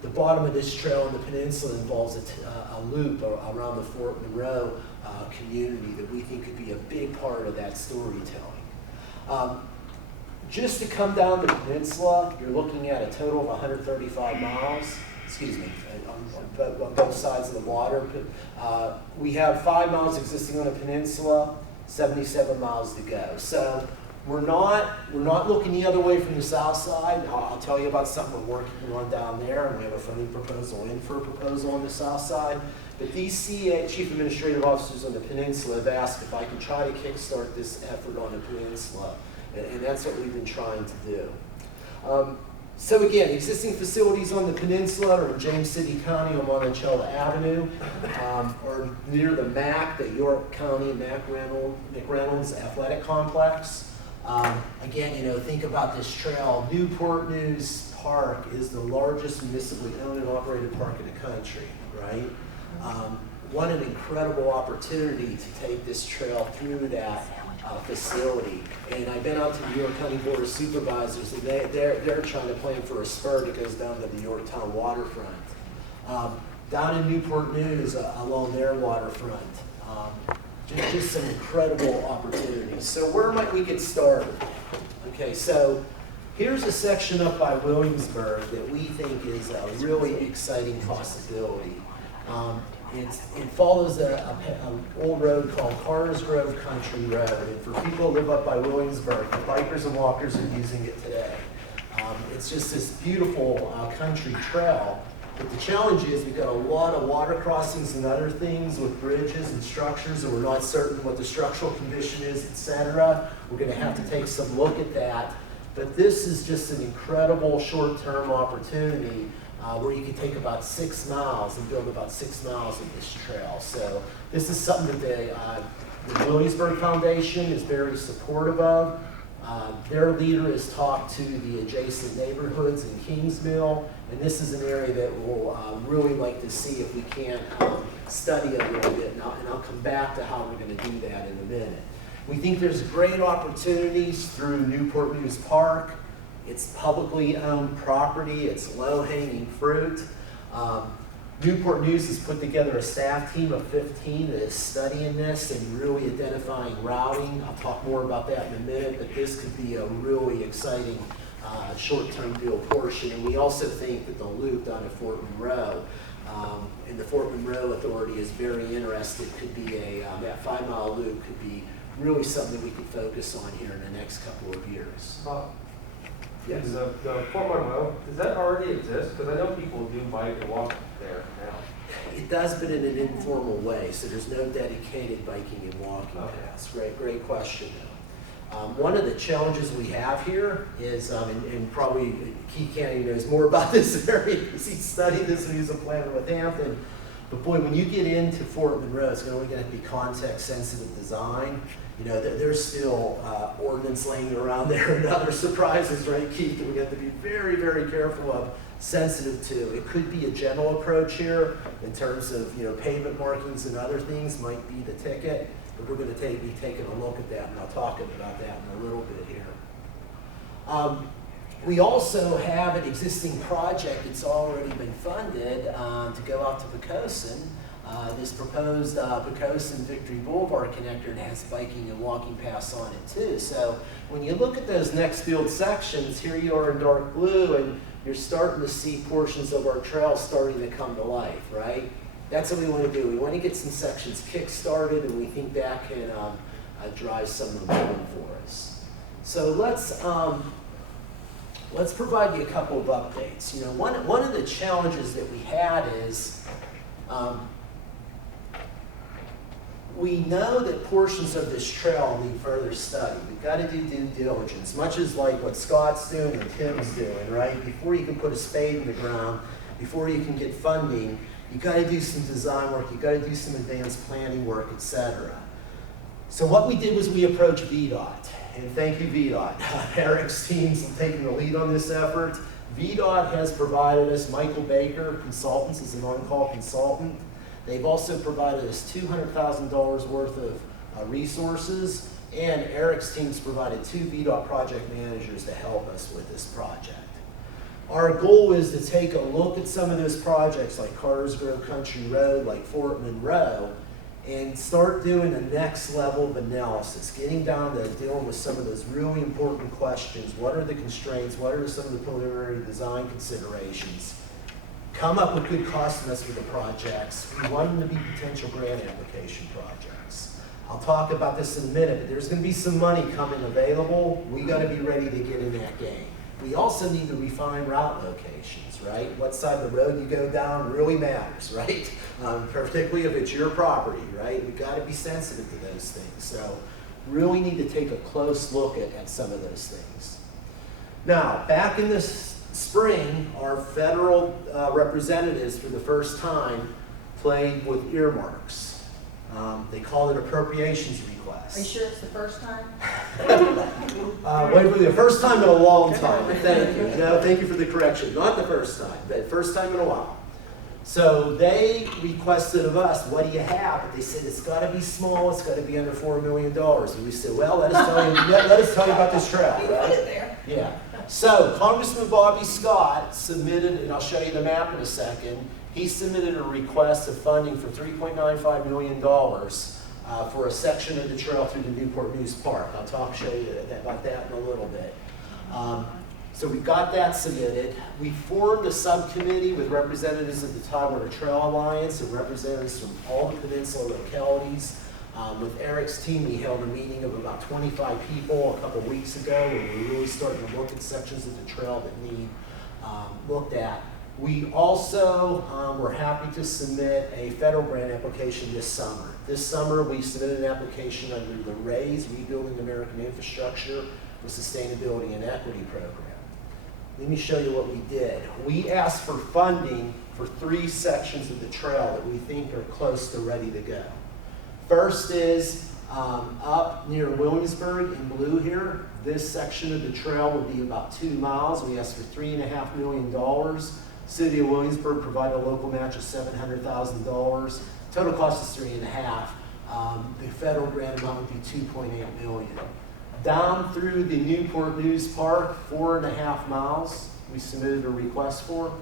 The bottom of this trail in the peninsula involves a loop around the Fort Monroe community that we think could be a big part of that storytelling. Just to come down the peninsula, you're looking at a total of 135 miles, excuse me, on both sides of the water. We have 5 miles existing on the peninsula, 77 miles to go. So we're not looking the other way from the south side. I'll tell you about something we're working on down there, and we have a funding proposal in for a proposal on the south side. But these CA, Chief Administrative Officers on the peninsula, have asked if I can try to kickstart this effort on the peninsula. And that's what we've been trying to do. So again, existing facilities on the peninsula are in James City County on Monticello Avenue, or near the MAC, the York County McReynolds Athletic Complex. Again, think about this trail. Newport News Park is the largest municipally owned and operated park in the country, right? What an incredible opportunity to take this trail through that facility. And I've been out to the York County Board of Supervisors, and they're trying to plan for a spur that goes down to the Yorktown waterfront. Down in Newport News, along their waterfront, just some incredible opportunities. So where might we get started? Okay, so here's a section up by Williamsburg that we think is a really exciting possibility. It follows an old road called Carter's Grove Country Road, and for people who live up by Williamsburg, the bikers and walkers are using it today. It's just this beautiful country trail, but the challenge is we've got a lot of water crossings and other things with bridges and structures, and we're not certain what the structural condition is, etc. We're going to have to take some look at that, but this is just an incredible short-term opportunity where you can take about 6 miles and build about 6 miles of this trail. So this is something that the Williamsburg Foundation is very supportive of. Their leader has talked to the adjacent neighborhoods in Kingsmill, and this is an area that we'll really like to see if we can't study a little bit, and I'll come back to how we're going to do that in a minute. We think there's great opportunities through Newport News Park. It's publicly owned property, it's low-hanging fruit. Newport News has put together a staff team of 15 that is studying this and really identifying routing. I'll talk more about that in a minute, but this could be a really exciting short-term deal portion. And we also think that the loop down at Fort Monroe, and the Fort Monroe Authority is very interested, could be that 5-mile loop could be really something we could focus on here in the next couple of years. Yes. The Fort Monroe, does that already exist? Because I know people do bike and walk there now. It does, but in an informal way, so there's no dedicated biking and walking paths. Great question. One of the challenges we have here is, and probably Keith Canning knows more about this area because he studied this and he's a planner with Hampton, but boy, when you get into Fort Monroe, it's only going to be context-sensitive design. There's still ordnance laying around there and other surprises, right, Keith, that we have to be very, very careful of, sensitive to. It could be a general approach here in terms of, pavement markings and other things might be the ticket, but we're going to be taking a look at that, and I'll talk about that in a little bit here. We also have an existing project that's already been funded to go out to Pocosin. This proposed Pocosin Victory Boulevard connector has biking and walking paths on it too. So when you look at those next field sections, here you are in dark blue, and you're starting to see portions of our trail starting to come to life, right? That's what we want to do. We want to get some sections kick-started, and we think that can drive some momentum for us. So let's provide you a couple of updates. One of the challenges that we had is We know that portions of this trail need further study. We've got to do due diligence, much as like what Scott's doing and Tim's doing, right? Before you can put a spade in the ground, before you can get funding, you've got to do some design work, you've got to do some advanced planning work, etc. So what we did was we approached VDOT, and thank you VDOT. Eric's team's taking the lead on this effort. VDOT has provided us, Michael Baker Consultants is an on-call consultant. They've also provided us $200,000 worth of resources, and Eric's team's provided 2 VDOT project managers to help us with this project. Our goal is to take a look at some of those projects like Carter's Grove Country Road, like Fort Monroe, and start doing the next level of analysis, getting down to dealing with some of those really important questions. What are the constraints? What are some of the preliminary design considerations? Come up with good cost estimates for the projects. We want them to be potential grant application projects. I'll talk about this in a minute, but there's going to be some money coming available. We got to be ready to get in that game. We also need to refine route locations, right? What side of the road you go down really matters, right? Particularly if it's your property, right? We've got to be sensitive to those things. So really need to take a close look at some of those things. Now, back in this spring, our federal representatives for the first time played with earmarks. They call it appropriations requests. Are you sure it's the first time? Wait for the first time in a long time. Thank you. No, thank you for the correction. Not the first time, but first time in a while. So they requested of us, what do you have? But they said it's got to be small. It's got to be under $4 million. And we said, well, let us tell you about this trail. You put it there. Yeah. So Congressman Bobby Scott submitted, and I'll show you the map in a second, he submitted a request of funding for $3.95 million for a section of the trail through the Newport News Park. I'll show you about that in a little bit. So we got that submitted. We formed a subcommittee with representatives of the Tidewater Trail Alliance and representatives from all the peninsula localities. With Eric's team, we held a meeting of about 25 people a couple weeks ago, where we really started to look at sections of the trail that need looked at. We also were happy to submit a federal grant application this summer. This summer, we submitted an application under the RAISE, Rebuilding American Infrastructure for Sustainability and Equity program. Let me show you what we did. We asked for funding for 3 sections of the trail that we think are close to ready to go. First is up near Williamsburg in blue here. This section of the trail would be about 2 miles. We asked for $3.5 million. City of Williamsburg provided a local match of $700,000. Total cost is $3.5 million. The federal grant amount would be $2.8 million. Down through the Newport News Park, 4.5 miles, we submitted a request for.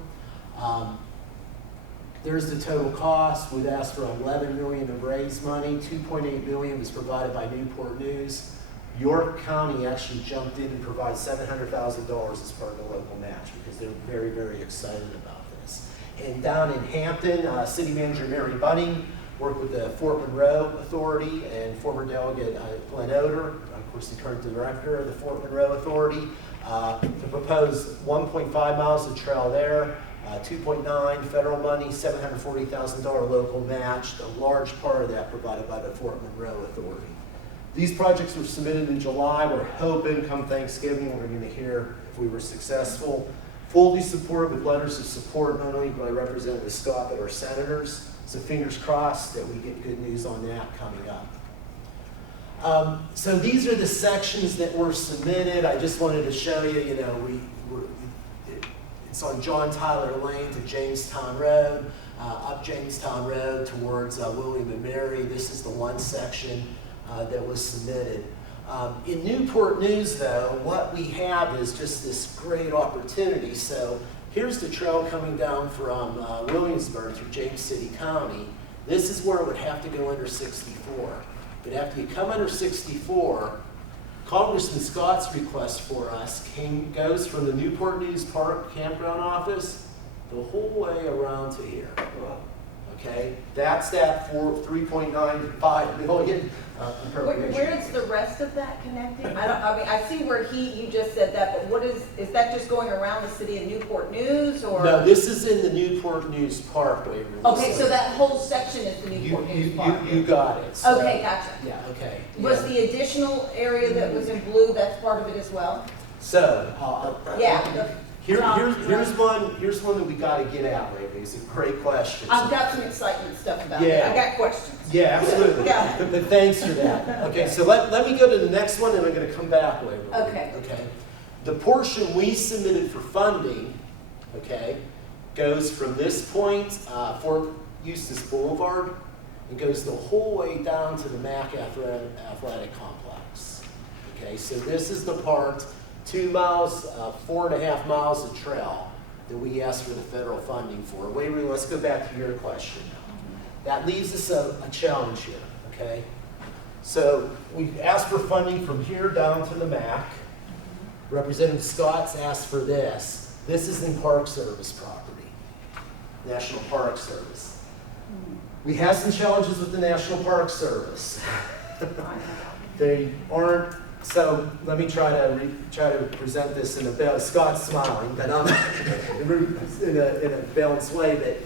There's the total cost. We'd asked for $11 million of raised money. $2.8 million was provided by Newport News. York County actually jumped in and provided $700,000 as part of the local match because they're very, very excited about this. And down in Hampton, City Manager Mary Bunning worked with the Fort Monroe Authority and former delegate Glenn Oder, of course the current director of the Fort Monroe Authority, to propose 1.5 miles of trail there. 2.9 federal money, $740,000 local match, a large part of that provided by the Fort Monroe Authority. These projects were submitted in July. We're hoping come Thanksgiving we're going to hear if we were successful. Fully supported with letters of support not only by Representative Scott but our senators. So fingers crossed that we get good news on that coming up. So these are the sections that were submitted. I just wanted to show you, it's on John Tyler Lane to Jamestown Road, up Jamestown Road towards William and Mary. This is the one section that was submitted. In Newport News, though, what we have is just this great opportunity. So here's the trail coming down from Williamsburg through James City County. This is where it would have to go under 64. But after you come under 64, Congressman Scott's request for us goes from the Newport News Park Campground Office the whole way around to here. Okay, that's that $3.95 million appropriation. Where is the rest of that connected? I mean, I see where you just said that, but what is that just going around the city of Newport News or? No, this is in the Newport News Parkway. Okay, so that whole section is the Newport News Park. You got it. So- Okay, gotcha. Yeah, okay. Was yeah. the additional area that was in blue, that's part of it as well? So, Yeah. here's one that we got to get at, Waverly. It's a great question. I've got some excitement stuff about it. Yeah. I got questions. Yeah, absolutely. Yeah. But thanks for that. Okay, so let me go to the next one, and I'm going to come back, Waverly. Okay. Okay. The portion we submitted for funding, okay, goes from this point, Fort Eustis Boulevard, and goes the whole way down to the MAC Athletic Complex. Okay, so this is the part, 2 miles, 4.5 miles of trail that we asked for the federal funding for. Waverly, let's go back to your question now. That leaves us a challenge here, okay? So we asked for funding from here down to the MAC. Representative Scott's asked for this. This is in Park Service property, National Park Service. We have some challenges with the National Park Service. They aren't, so let me try to present this in a balanced, Scott's smiling, but in a balanced way that,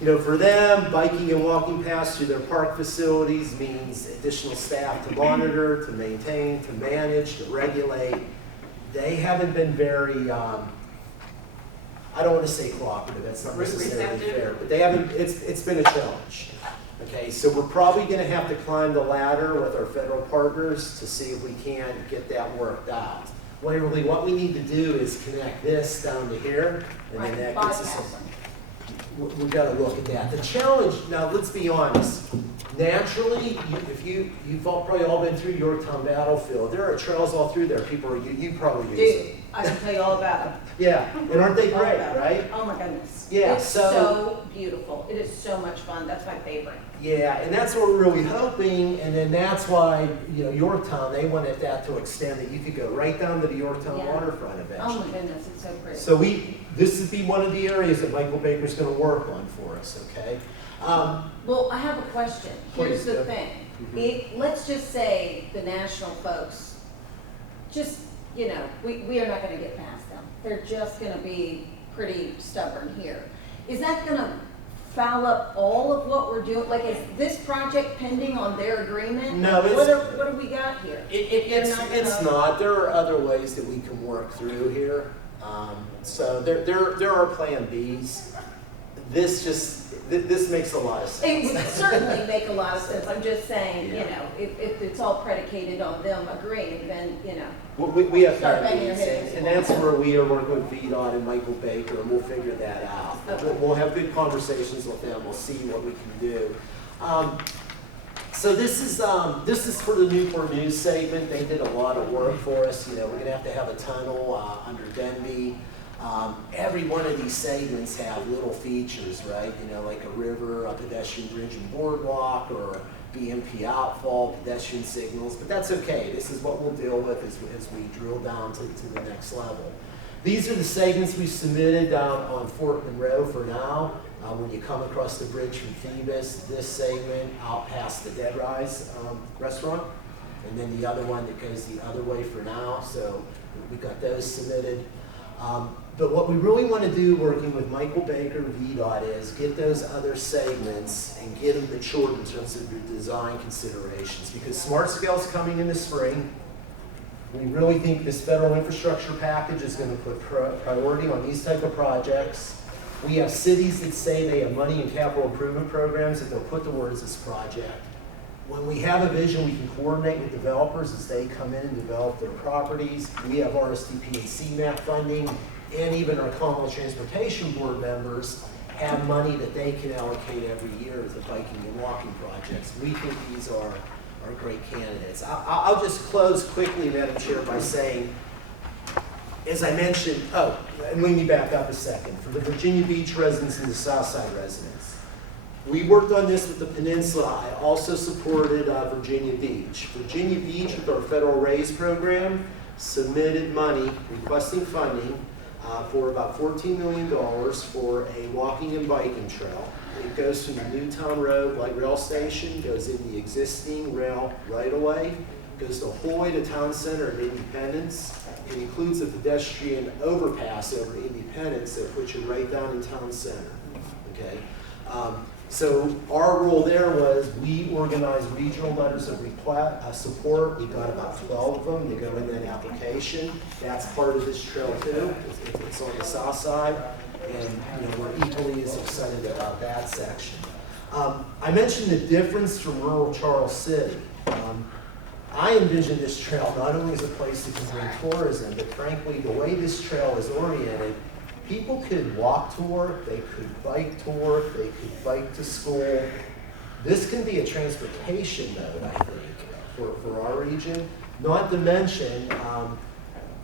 you know, for them, biking and walking past through their park facilities means additional staff to monitor, to maintain, to manage, to regulate. They haven't been very, I don't want to say cooperative, that's not necessarily fair, but they haven't, it's been a challenge. Okay, so we're probably going to have to climb the ladder with our federal partners to see if we can get that worked out. Waverly, what we need to do is connect this down to here, and then that gets us. We've got to look at that. The challenge, now let's be honest, naturally, you've probably all been through Yorktown Battlefield. There are trails all through there. You probably use them. I can tell you all about them. Yeah, and aren't they great, right? Oh my goodness. Yeah, it's so beautiful. It is so much fun. That's my favorite. Yeah, and that's what we're really hoping, and then that's why, you know, Yorktown, they wanted that to extend that you could go right down to the Yorktown waterfront eventually. Oh my goodness, it's so pretty. So this would be one of the areas that Michael Baker's going to work on for us, okay? Well, I have a question. Here's Please, the yeah. thing. Let's just say the national folks, just, you know, we are not going to get past them. They're just going to be pretty stubborn here. Is that going to foul up all of what we're doing? Like, is this project pending on their agreement? No, what do we got here? It's not. There are other ways that we can work through here. So there are plan Bs. This makes a lot of sense. It would certainly make a lot of sense. I'm just saying, you know, if it's all predicated on them agreeing, then, you know. We have Start plan banging your Bs, head and that's where we are working with VDOT and Michael Baker, and we'll figure that out. Okay. We'll have good conversations with them. We'll see what we can do. So this is for the Newport News segment. They did a lot of work for us. You know, we're going to have a tunnel under Denby. Every one of these segments have little features, right? You know, like a river, a pedestrian bridge and boardwalk, or BMP outfall, pedestrian signals, but that's okay. This is what we'll deal with as we drill down to the next level. These are the segments we submitted down on Fort Monroe for now. When you come across the bridge from Phoebus, this segment out past the Dead Rise restaurant, and then the other one that goes the other way for now. So we got those submitted. But what we really want to do, working with Michael Baker, VDOT, is get those other segments and get them matured in terms of your design considerations. Because Smart Scale is coming in the spring. We really think this federal infrastructure package is going to put priority on these type of projects. We have cities that say they have money in capital improvement programs that they'll put towards this project. When we have a vision, we can coordinate with developers as they come in and develop their properties. We have RTAP and CMAP funding, and even our Commonwealth Transportation Board members have money that they can allocate every year to biking and walking projects. We think these are great candidates. I'll just close quickly, Madam Chair, by saying, as I mentioned, and let me back up a second. For the Virginia Beach residents and the Southside residents, we worked on this with the Peninsula. I also supported Virginia Beach. Virginia Beach, with our federal RAISE program, submitted money requesting funding for about $14 million for a walking and biking trail. It goes from the Newtown Road light rail station, goes in the existing rail right-of-way, goes the whole way to Town Center of Independence. It includes a pedestrian overpass over Independence that puts you right down in Town Center. Okay. So our role there was we organized regional letters of support. We got about 12 of them. They go in that application. That's part of this trail too. It's on the south side, and we're equally as excited about that section. I mentioned the difference from rural Charles City. I envision this trail not only as a place that can bring tourism, but frankly, the way this trail is oriented, people could walk to work, they could bike to work, they could bike to school. This can be a transportation node, I think, for our region. Not to mention,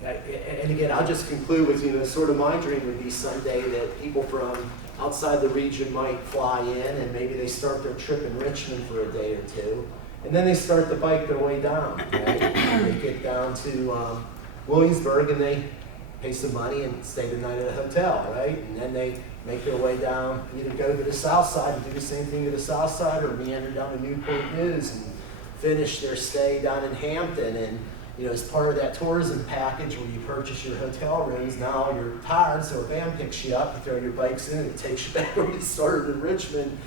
and again, I'll just conclude with, sort of my dream would be someday that people from outside the region might fly in and maybe they start their trip in Richmond for a day or two, and then they start to bike their way down, right? They get down to Williamsburg and they pay some money and stay the night at a hotel, right? And then they make their way down, either go to the south side and do the same thing to the south side, or meander down to Newport News and finish their stay down in Hampton. And as part of that tourism package where you purchase your hotel rooms, now you're tired, so a van picks you up, you throw your bikes in, and it takes you back where you started in Richmond.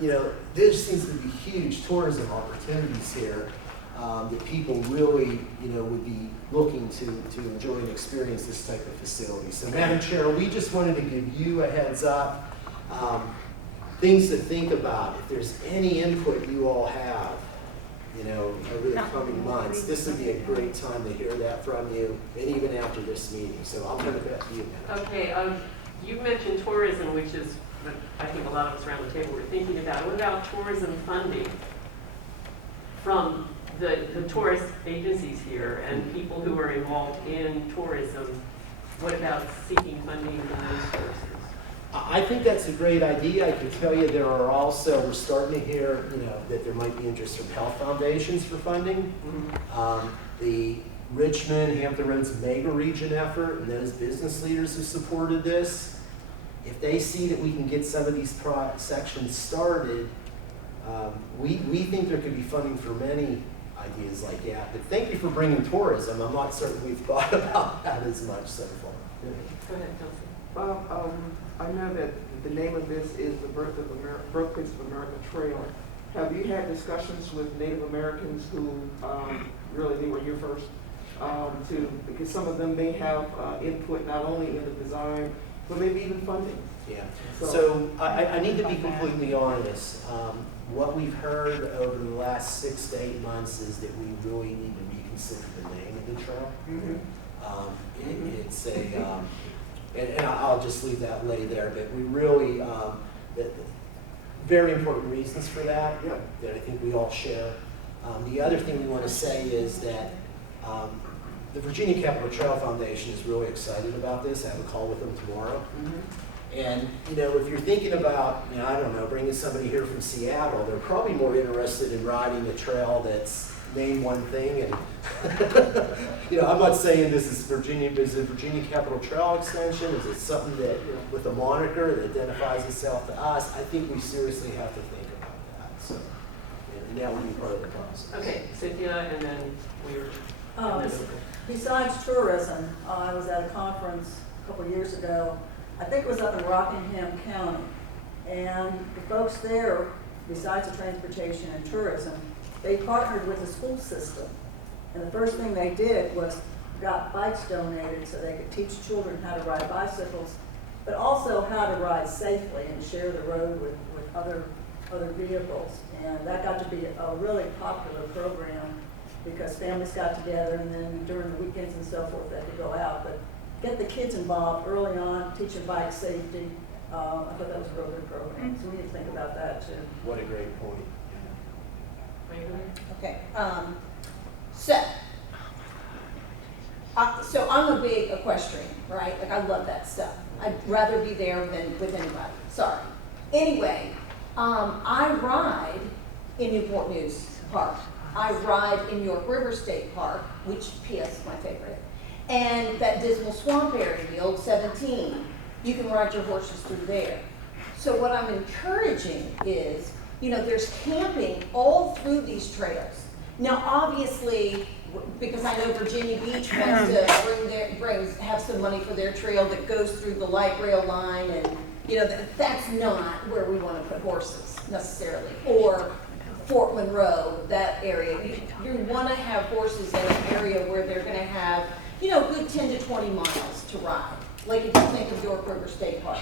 There seems to be huge tourism opportunities here that people really, would be looking to enjoy and experience this type of facility. So, Madam Chair, we just wanted to give you a heads up, things to think about. If there's any input you all have, over the coming months, this would be a great time to hear that from you, and even after this meeting. So I'll turn it back to you, Madam. Okay, you mentioned tourism, which is what I think a lot of us around the table were thinking about. What about tourism funding from the tourist agencies here and people who are involved in tourism? What about seeking funding from those sources? I think that's a great idea. I can tell you there are also, we're starting to hear, that there might be interest from health foundations for funding. Mm-hmm. The Richmond, Hampton Roads mega region effort, and those business leaders who supported this, if they see that we can get some of these sections started, we think there could be funding for many ideas like that. But thank you for bringing tourism. I'm not certain we've thought about that as much so far. Go ahead, Kelsey. Well, I know that the name of this is the Birthplace of America Trail. Have you had discussions with Native Americans who really they were here first? Because some of them may have input not only in the design, but maybe even funding. Yeah. So I need to be completely honest. What we've heard over the last 6 to 8 months is that we really need to reconsider the name of the trail. Mm-hmm. It's a and I'll just leave that lay there, but we really, very important reasons for that, that I think we all share. The other thing we want to say is that the Virginia Capital Trail Foundation is really excited about this. I have a call with them tomorrow. Mm-hmm. And, if you're thinking about, I don't know, bringing somebody here from Seattle, they're probably more interested in riding a trail that's named one thing. And, I'm not saying this is Virginia, but is it Virginia Capital Trail Extension? Is it something that, with a moniker that identifies itself to us? I think we seriously have to think about that. So, and that would be part of the process. Okay, Cynthia, and then we were. Besides tourism, I was at a conference a couple years ago. I think it was up in Rockingham County. And the folks there, besides the transportation and tourism, they partnered with the school system. And the first thing they did was got bikes donated so they could teach children how to ride bicycles, but also how to ride safely and share the road with other vehicles. And that got to be a really popular program because families got together, and then during the weekends and so forth they could go out. But get the kids involved early on, teach them bike safety. I thought that was a real good program. So we need to think about that too. What a great point. Okay, so I'm a big equestrian, right? Like I love that stuff. I'd rather be there than with anybody. Sorry. Anyway, I ride in Newport News Park. I ride in York River State Park, which, P.S., is my favorite. And that Dismal Swamp area, the old 17, you can ride your horses through there. So what I'm encouraging is, you know, there's camping all through these trails. Now, obviously, because I know Virginia Beach wants to have some money for their trail that goes through the light rail line, and you know that's not where we want to put horses necessarily. Or Fort Monroe, that area, you want to have horses in an area where they're going to have, you know, a good 10 to 20 miles to ride. Like if you think of York River State Park.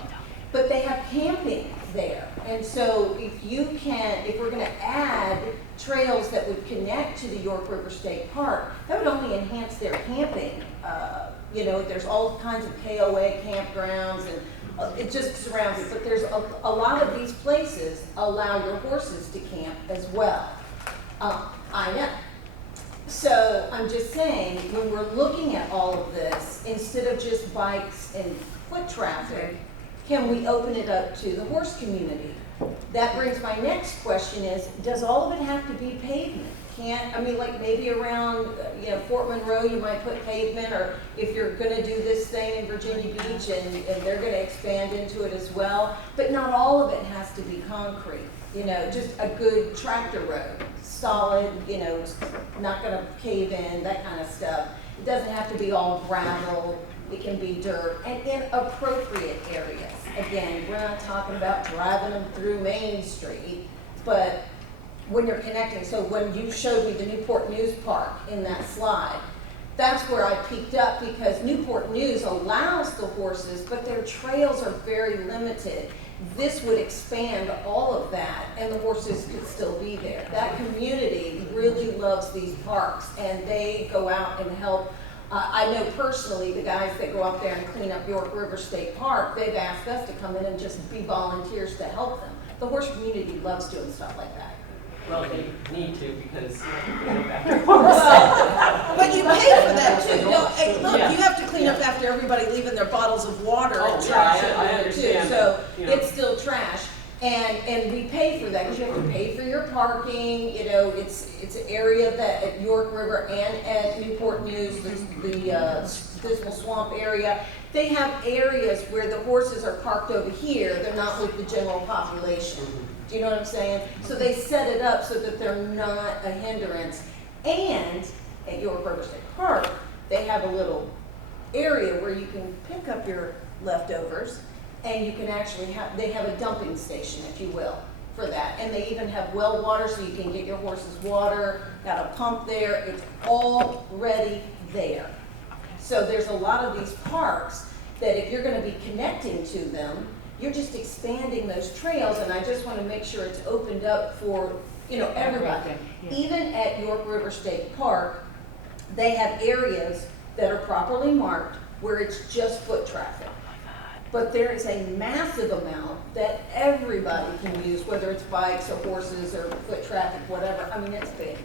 But they have camping there. And so if we're going to add trails that would connect to the York River State Park, that would only enhance their camping. You know, there's all kinds of KOA campgrounds, and it just surrounds it. But there's a lot of these places allow your horses to camp as well. I know. So I'm just saying, when we're looking at all of this, instead of just bikes and foot traffic, can we open it up to the horse community? That brings my next question is, does all of it have to be pavement? Like maybe around, you know, Fort Monroe, you might put pavement, or if you're gonna do this thing in Virginia Beach and they're gonna expand into it as well, but not all of it has to be concrete. You know, just a good tractor road, solid, you know, not gonna cave in, that kind of stuff. It doesn't have to be all gravel. It can be dirt, and in appropriate areas. Again, we're not talking about driving them through Main Street, but when you're connecting, so when you showed me the Newport News Park in that slide, that's where I peeked up, because Newport News allows the horses, but their trails are very limited. This would expand all of that, and the horses could still be there. That community really loves these parks, and they go out and help. I know personally the guys that go up there and clean up York River State Park, they've asked us to come in and just be volunteers to help them. The horse community loves doing stuff like that. Well, they need to, because but you pay for that too. No, hey, look, Yeah. you have to clean up after everybody leaving their bottles of water and Oh, trash yeah, I over there too. understand, So you know. it's still trash. And we pay for that, because you have to pay for your parking. You know, it's an area that at York River and at Newport News, the Dismal Swamp area, they have areas where the horses are parked over here. They're not with the general population. Do you know what I'm saying? So they set it up so that they're not a hindrance. And at York River State Park, they have a little area where you can pick up your leftovers, and you can actually they have a dumping station, if you will, for that. And they even have well water, so you can get your horses water, got a pump there. It's already there. So there's a lot of these parks that if you're going to be connecting to them, you're just expanding those trails, and I just want to make sure it's opened up for, you know, everybody. Even at York River State Park, they have areas that are properly marked where it's just foot traffic. But there is a massive amount that everybody can use, whether it's bikes or horses or foot traffic, whatever. I mean, it's big.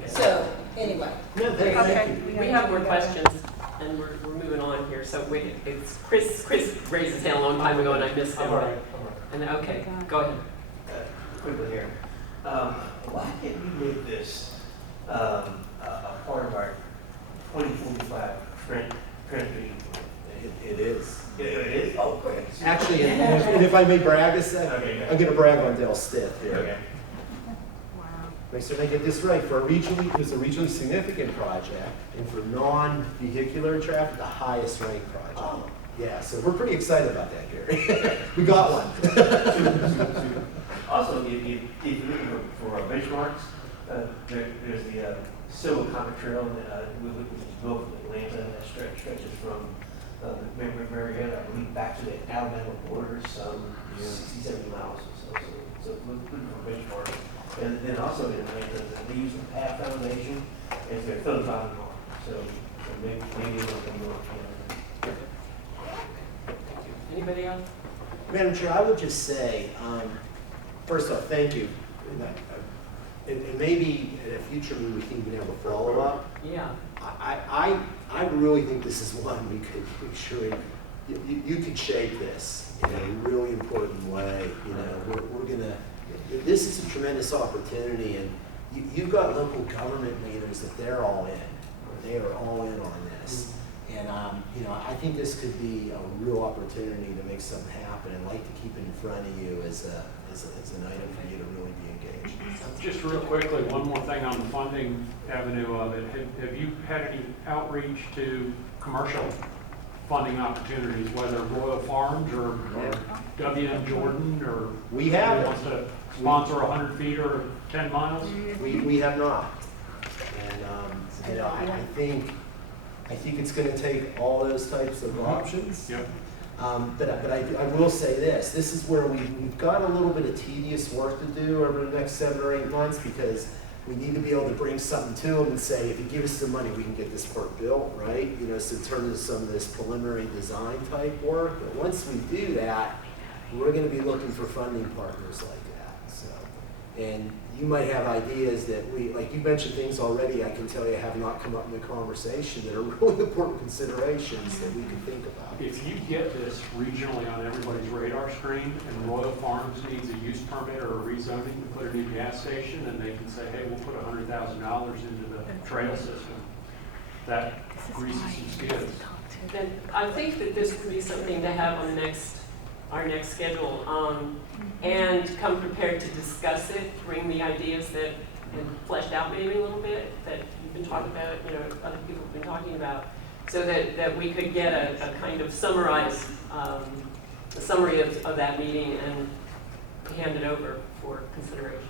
Okay. So, anyway. No, thank you. We have more questions, and we're moving on here. So wait, it's Chris raised his hand a long time ago, and I missed him. I'm all right. And okay, go ahead. Quickly here. Why can't we make this a part of our 2045 transportation? It is. It is? Oh, great. Actually, and if I may brag a second, Okay. I'm going to brag on Dale Stiff here. Okay. Make sure I get this right. It was a regionally significant project, and for non-vehicular traffic, the highest ranked project. Oh. Yeah, so we're pretty excited about that, Gary. We got one. Also, if you're looking for benchmarks, there's the Silver Comet Trail, which is built from Atlanta, that stretches from Marietta, I believe, back to the Alabama border, some 60, 70 miles or so. So looking for benchmarks. And then also in Atlanta, they use the PATH Foundation as their Philadelphia mark. So maybe it'll come more. Anybody else? Madam Chair, I would just say, first off, thank you. And maybe at a future meeting we can have a follow-up. Yeah. I really think this is one we could sure you could shape this in a really important way. You know, we're gonna. This is a tremendous opportunity, and you've got local government leaders that they're all in. They are all in on this, And, you know, I think this could be a real opportunity to make something happen. I'd like to keep it in front of you as an item for you to really be engaged. Just real quickly, one more thing on the funding avenue of it. Have you had any outreach to commercial funding opportunities, whether Royal Farms or WM Jordan, or We have. wants to sponsor 100 feet or 10 miles? We have not. And, you know, I think it's gonna take all those types of options. Yep. But I will say this is where we've got a little bit of tedious work to do over the next 7 or 8 months, because we need to be able to bring something to them and say, if you give us the money, we can get this part built, right? You know, so in terms of some of this preliminary design type work. But once we do that, we're gonna be looking for funding partners like that, so. And you might have ideas that like you mentioned things already, I can tell you have not come up in the conversation that are really important considerations that we can think about. If you get this regionally on everybody's radar screen, and Royal Farms needs a use permit or a rezoning to put a new gas station, and they can say, hey, we'll put $100,000 into the trail system, that greases some skids. Then I think that this would be something to have on our next schedule, and come prepared to discuss it, bring the ideas that and fleshed out maybe a little bit that you've been talking about, you know, other people have been talking about, so that we could get a kind of summarized, a summary of that meeting and hand it over for consideration.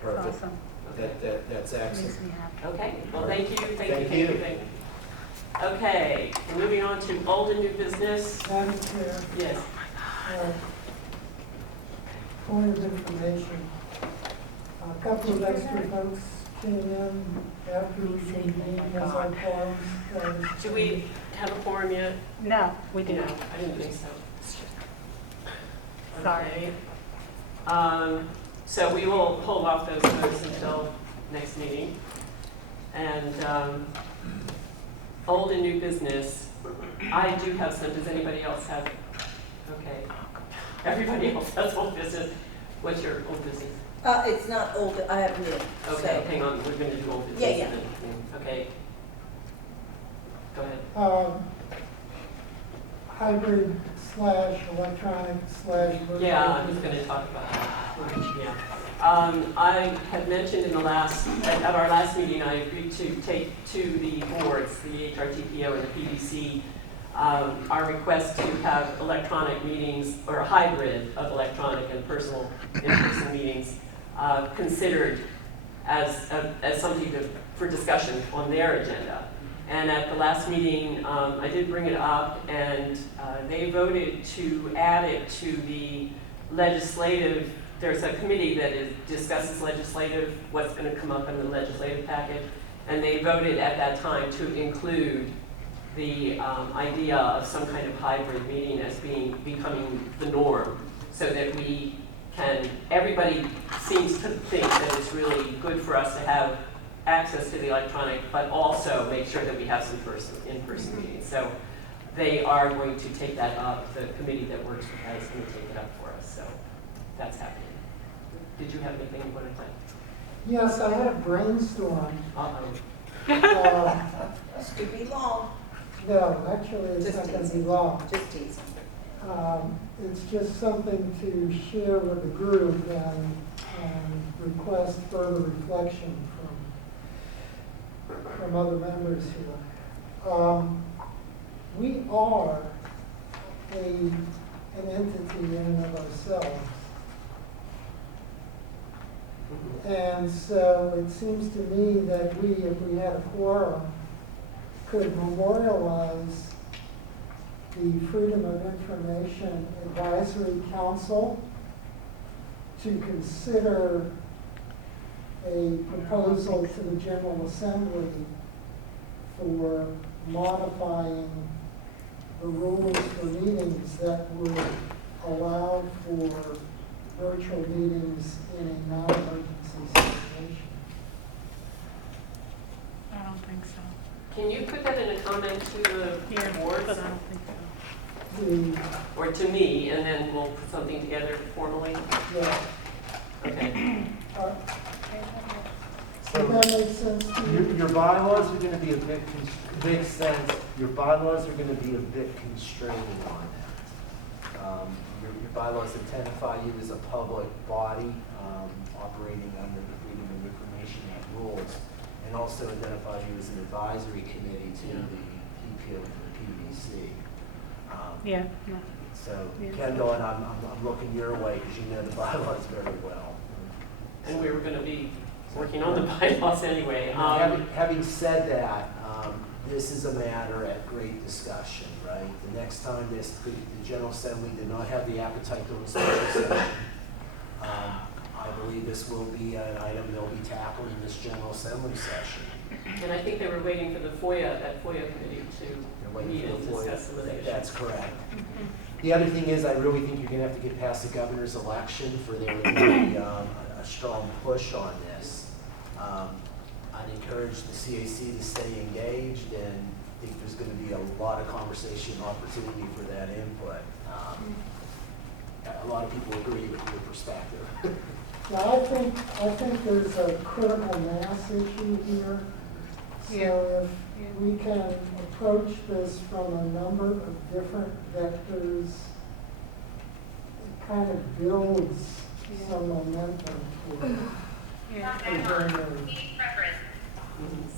Perfect. Awesome. That's excellent. Makes me happy. Okay, well, thank you. Thank you. Okay, moving on to old and new business. Madam Chair, Yes. point of information. A couple of extra folks came in after we convened as our quorum. Do we have a quorum yet? No, we do No, not. I didn't think so. Sorry. Okay. So we will hold off those votes until next meeting. And old and new business, I do have some. Does anybody else have? Okay. Everybody else has old business. What's your old business? It's not old, I have new. Okay, hang on. We're going to do old business. Yeah, yeah. and then- Okay. Go ahead. Hybrid / electronic / virtual. Yeah, I'm just going to talk about that. Yeah. I had mentioned at our last meeting, I agreed to take to the boards, the HRTPO and the PDC, our request to have electronic meetings, or a hybrid of electronic and personal in-person meetings, considered as something for discussion on their agenda. And at the last meeting, I did bring it up, and they voted to add it to the legislative. There's a committee that discusses legislative, what's going to come up in the legislative package, and they voted at that time to include the idea of some kind of hybrid meeting as becoming the norm, so that we can. Everybody seems to think that it's really good for us to have access to the electronic, but also make sure that we have some in-person meetings. So they are going to take that up. The committee that works with that is going to take it up for us. So that's happening. Did you have anything you wanted to say? Yes, I had a brainstorm. This could be long. No, actually, it's not going to be long. Just teasing. It's just something to share with the group and request further reflection from other members here. We are an entity in and of ourselves. And so it seems to me that if we had a quorum, could memorialize the Freedom of Information Advisory Council to consider a proposal to the General Assembly for modifying the rules for meetings that would allow for virtual meetings in a non-emergency situation. I don't think so. Can you put that in a comment to the board? But I don't think so. Or to me, and then we'll put something together formally? Yeah. Okay. Does that make sense to you? Your bylaws are gonna be a bit, makes sense, your bylaws are gonna be a bit constraining on that. Your bylaws identify you as a public body, operating under the Freedom of Information Act rules, and also identify you as an advisory committee to the PPO and the PDC. Yeah, no. So Yeah. Kendall, and I'm looking your way because you know the bylaws very well. And we were gonna be working on the bylaws anyway. Having said that, this is a matter at great discussion, right? The next time the General Assembly did not have the appetite to special session, I believe this will be an item they'll be tackling in this General Assembly session. And I think they were waiting for that FOIA committee to meet and discuss some of the issues. That's correct. The other thing is, I really think you're gonna have to get past the governor's election for there to be a strong push on this. I'd encourage the CAC to stay engaged, and I think there's gonna be a lot of conversation and opportunity for that input. A lot of people agree with your perspective. Now, I think there's a critical mass issue here. So if we can approach this from a number of different vectors, it kind of builds some momentum for it.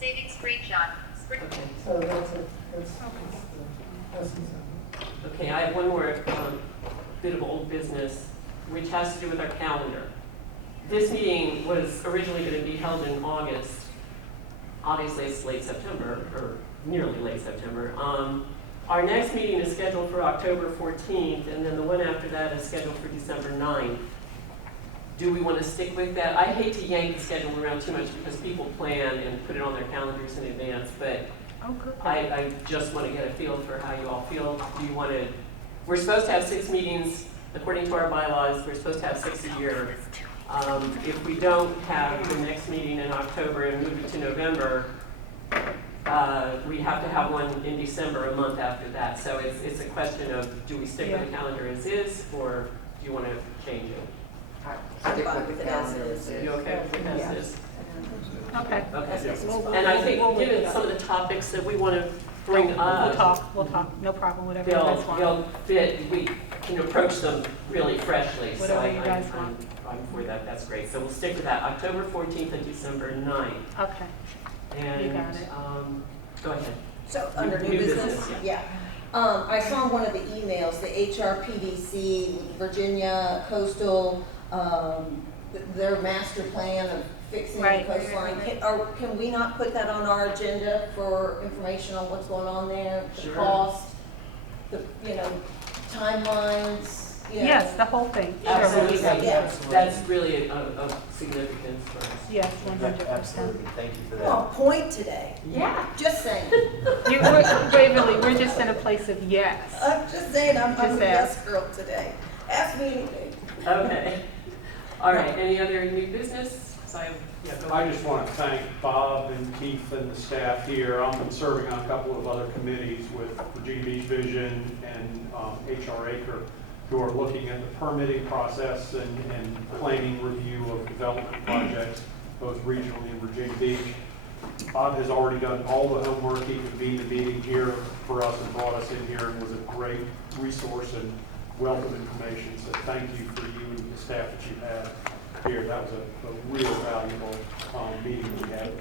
Saving screenshot. Okay. So that's the essence of it. Okay, I have one more bit of old business, which has to do with our calendar. This meeting was originally going to be held in August. Obviously, it's late September, or nearly late September. Our next meeting is scheduled for October 14th, and then the one after that is scheduled for December 9th. Do we want to stick with that? I hate to yank the schedule around too much because people plan and put it on their calendars in advance, but I just want to get a feel for how you all feel. Do you want to, we're supposed to have 6 meetings, according to our bylaws, we're supposed to have 6 a year. If we don't have the next meeting in October and move it to November, we have to have one in December, a month after that. So it's a question of, do we stick with the calendar as is, or do you want to change it? Stick with the calendar as is. You okay with it as is? Okay. Okay. And I think, given some of the topics that we want to bring up, We'll talk, no problem, whatever you guys want. they'll fit, we can approach them really freshly. So Whatever you guys want. I'm for that, that's great. So we'll stick to that, October 14th and December 9th. Okay. And, You got it. Go ahead. So, under new business? Yeah. I saw one of the emails, the HRPDC, Virginia Coastal, their master plan of fixing the coastline. Can we not put that on our agenda for information on what's going on there? The Sure. cost, the, timelines, Yes, the whole thing. Absolutely. Sure. Yeah. That's really of significance for us. Yes, 100%. Absolutely, thank you for that. On point today. Yeah. Just saying. Waverly, we're just in a place of yes. I'm just saying, I'm Just a yes girl today. Ask me anything. Okay. All right, any other new business? So go I ahead. just want to thank Bob and Keith and the staff here. I'm serving on a couple of other committees with Virginia Beach Vision and HR Acre, who are looking at the permitting process and planning review of development projects, both regionally in Virginia Beach. Bob has already done all the homework. He convened the meeting here for us and brought us in here and was a great resource and wealth of information. So thank you for you and the staff that you had here. That was a real valuable meeting we had.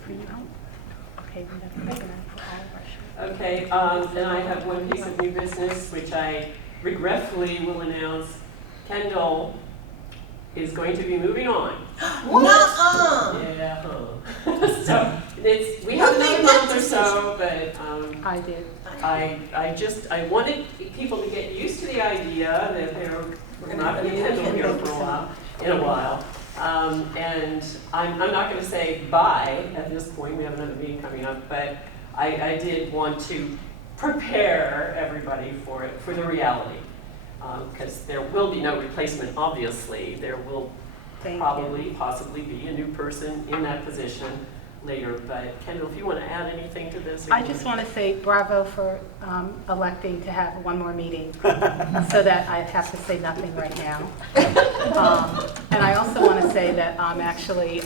Okay, we're never gonna put all of our shit. Okay, and I have one piece of new business, which I regretfully will announce. Kendall is going to be moving on. Nuh-uh. Yeah. So we have another month or so, but I did. I wanted people to get used to the idea that we're not going to be Kendall here for a while. And I'm not going to say bye at this point. We have another meeting coming up, but I did want to prepare everybody for it, for the reality. Because there will be no replacement, obviously. There will possibly be a new person in that position later. But Kendall, if you want to add anything to this. I just want to say bravo for electing to have one more meeting so that I have to say nothing right now. And I also want to say that actually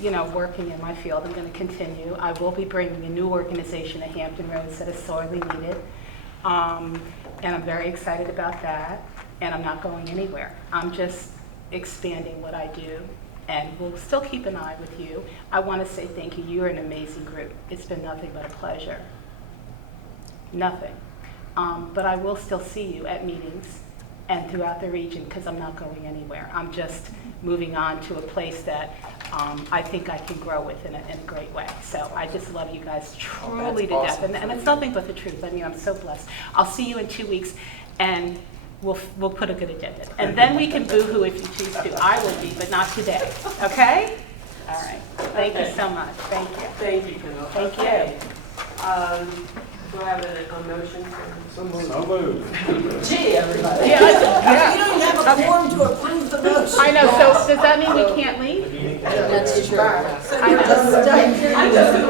working in my field. I'm going to continue. I will be bringing a new organization to Hampton Roads that is sorely needed. And I'm very excited about that. And I'm not going anywhere. I'm just expanding what I do. And we'll still keep an eye with you. I want to say thank you. You're an amazing group. It's been nothing but a pleasure. Nothing. But I will still see you at meetings and throughout the region because I'm not going anywhere. I'm just moving on to a place that I think I can grow with in a great way. So I just love you guys truly to death. And it's nothing but the truth. I mean, I'm so blessed. I'll see you in 2 weeks, and we'll put a good agenda. And then we can boo-hoo if you choose to. I will be, but not today. Okay? All right. Thank you so much. Thank you. Thank you, Camille. Thank you. Okay. Do I have a motion? So moved. Gee, everybody. Yeah, You don't even have a form to approve the motion. I know. So does that mean we can't leave? That's true. So I you're know. just stuck. I'm just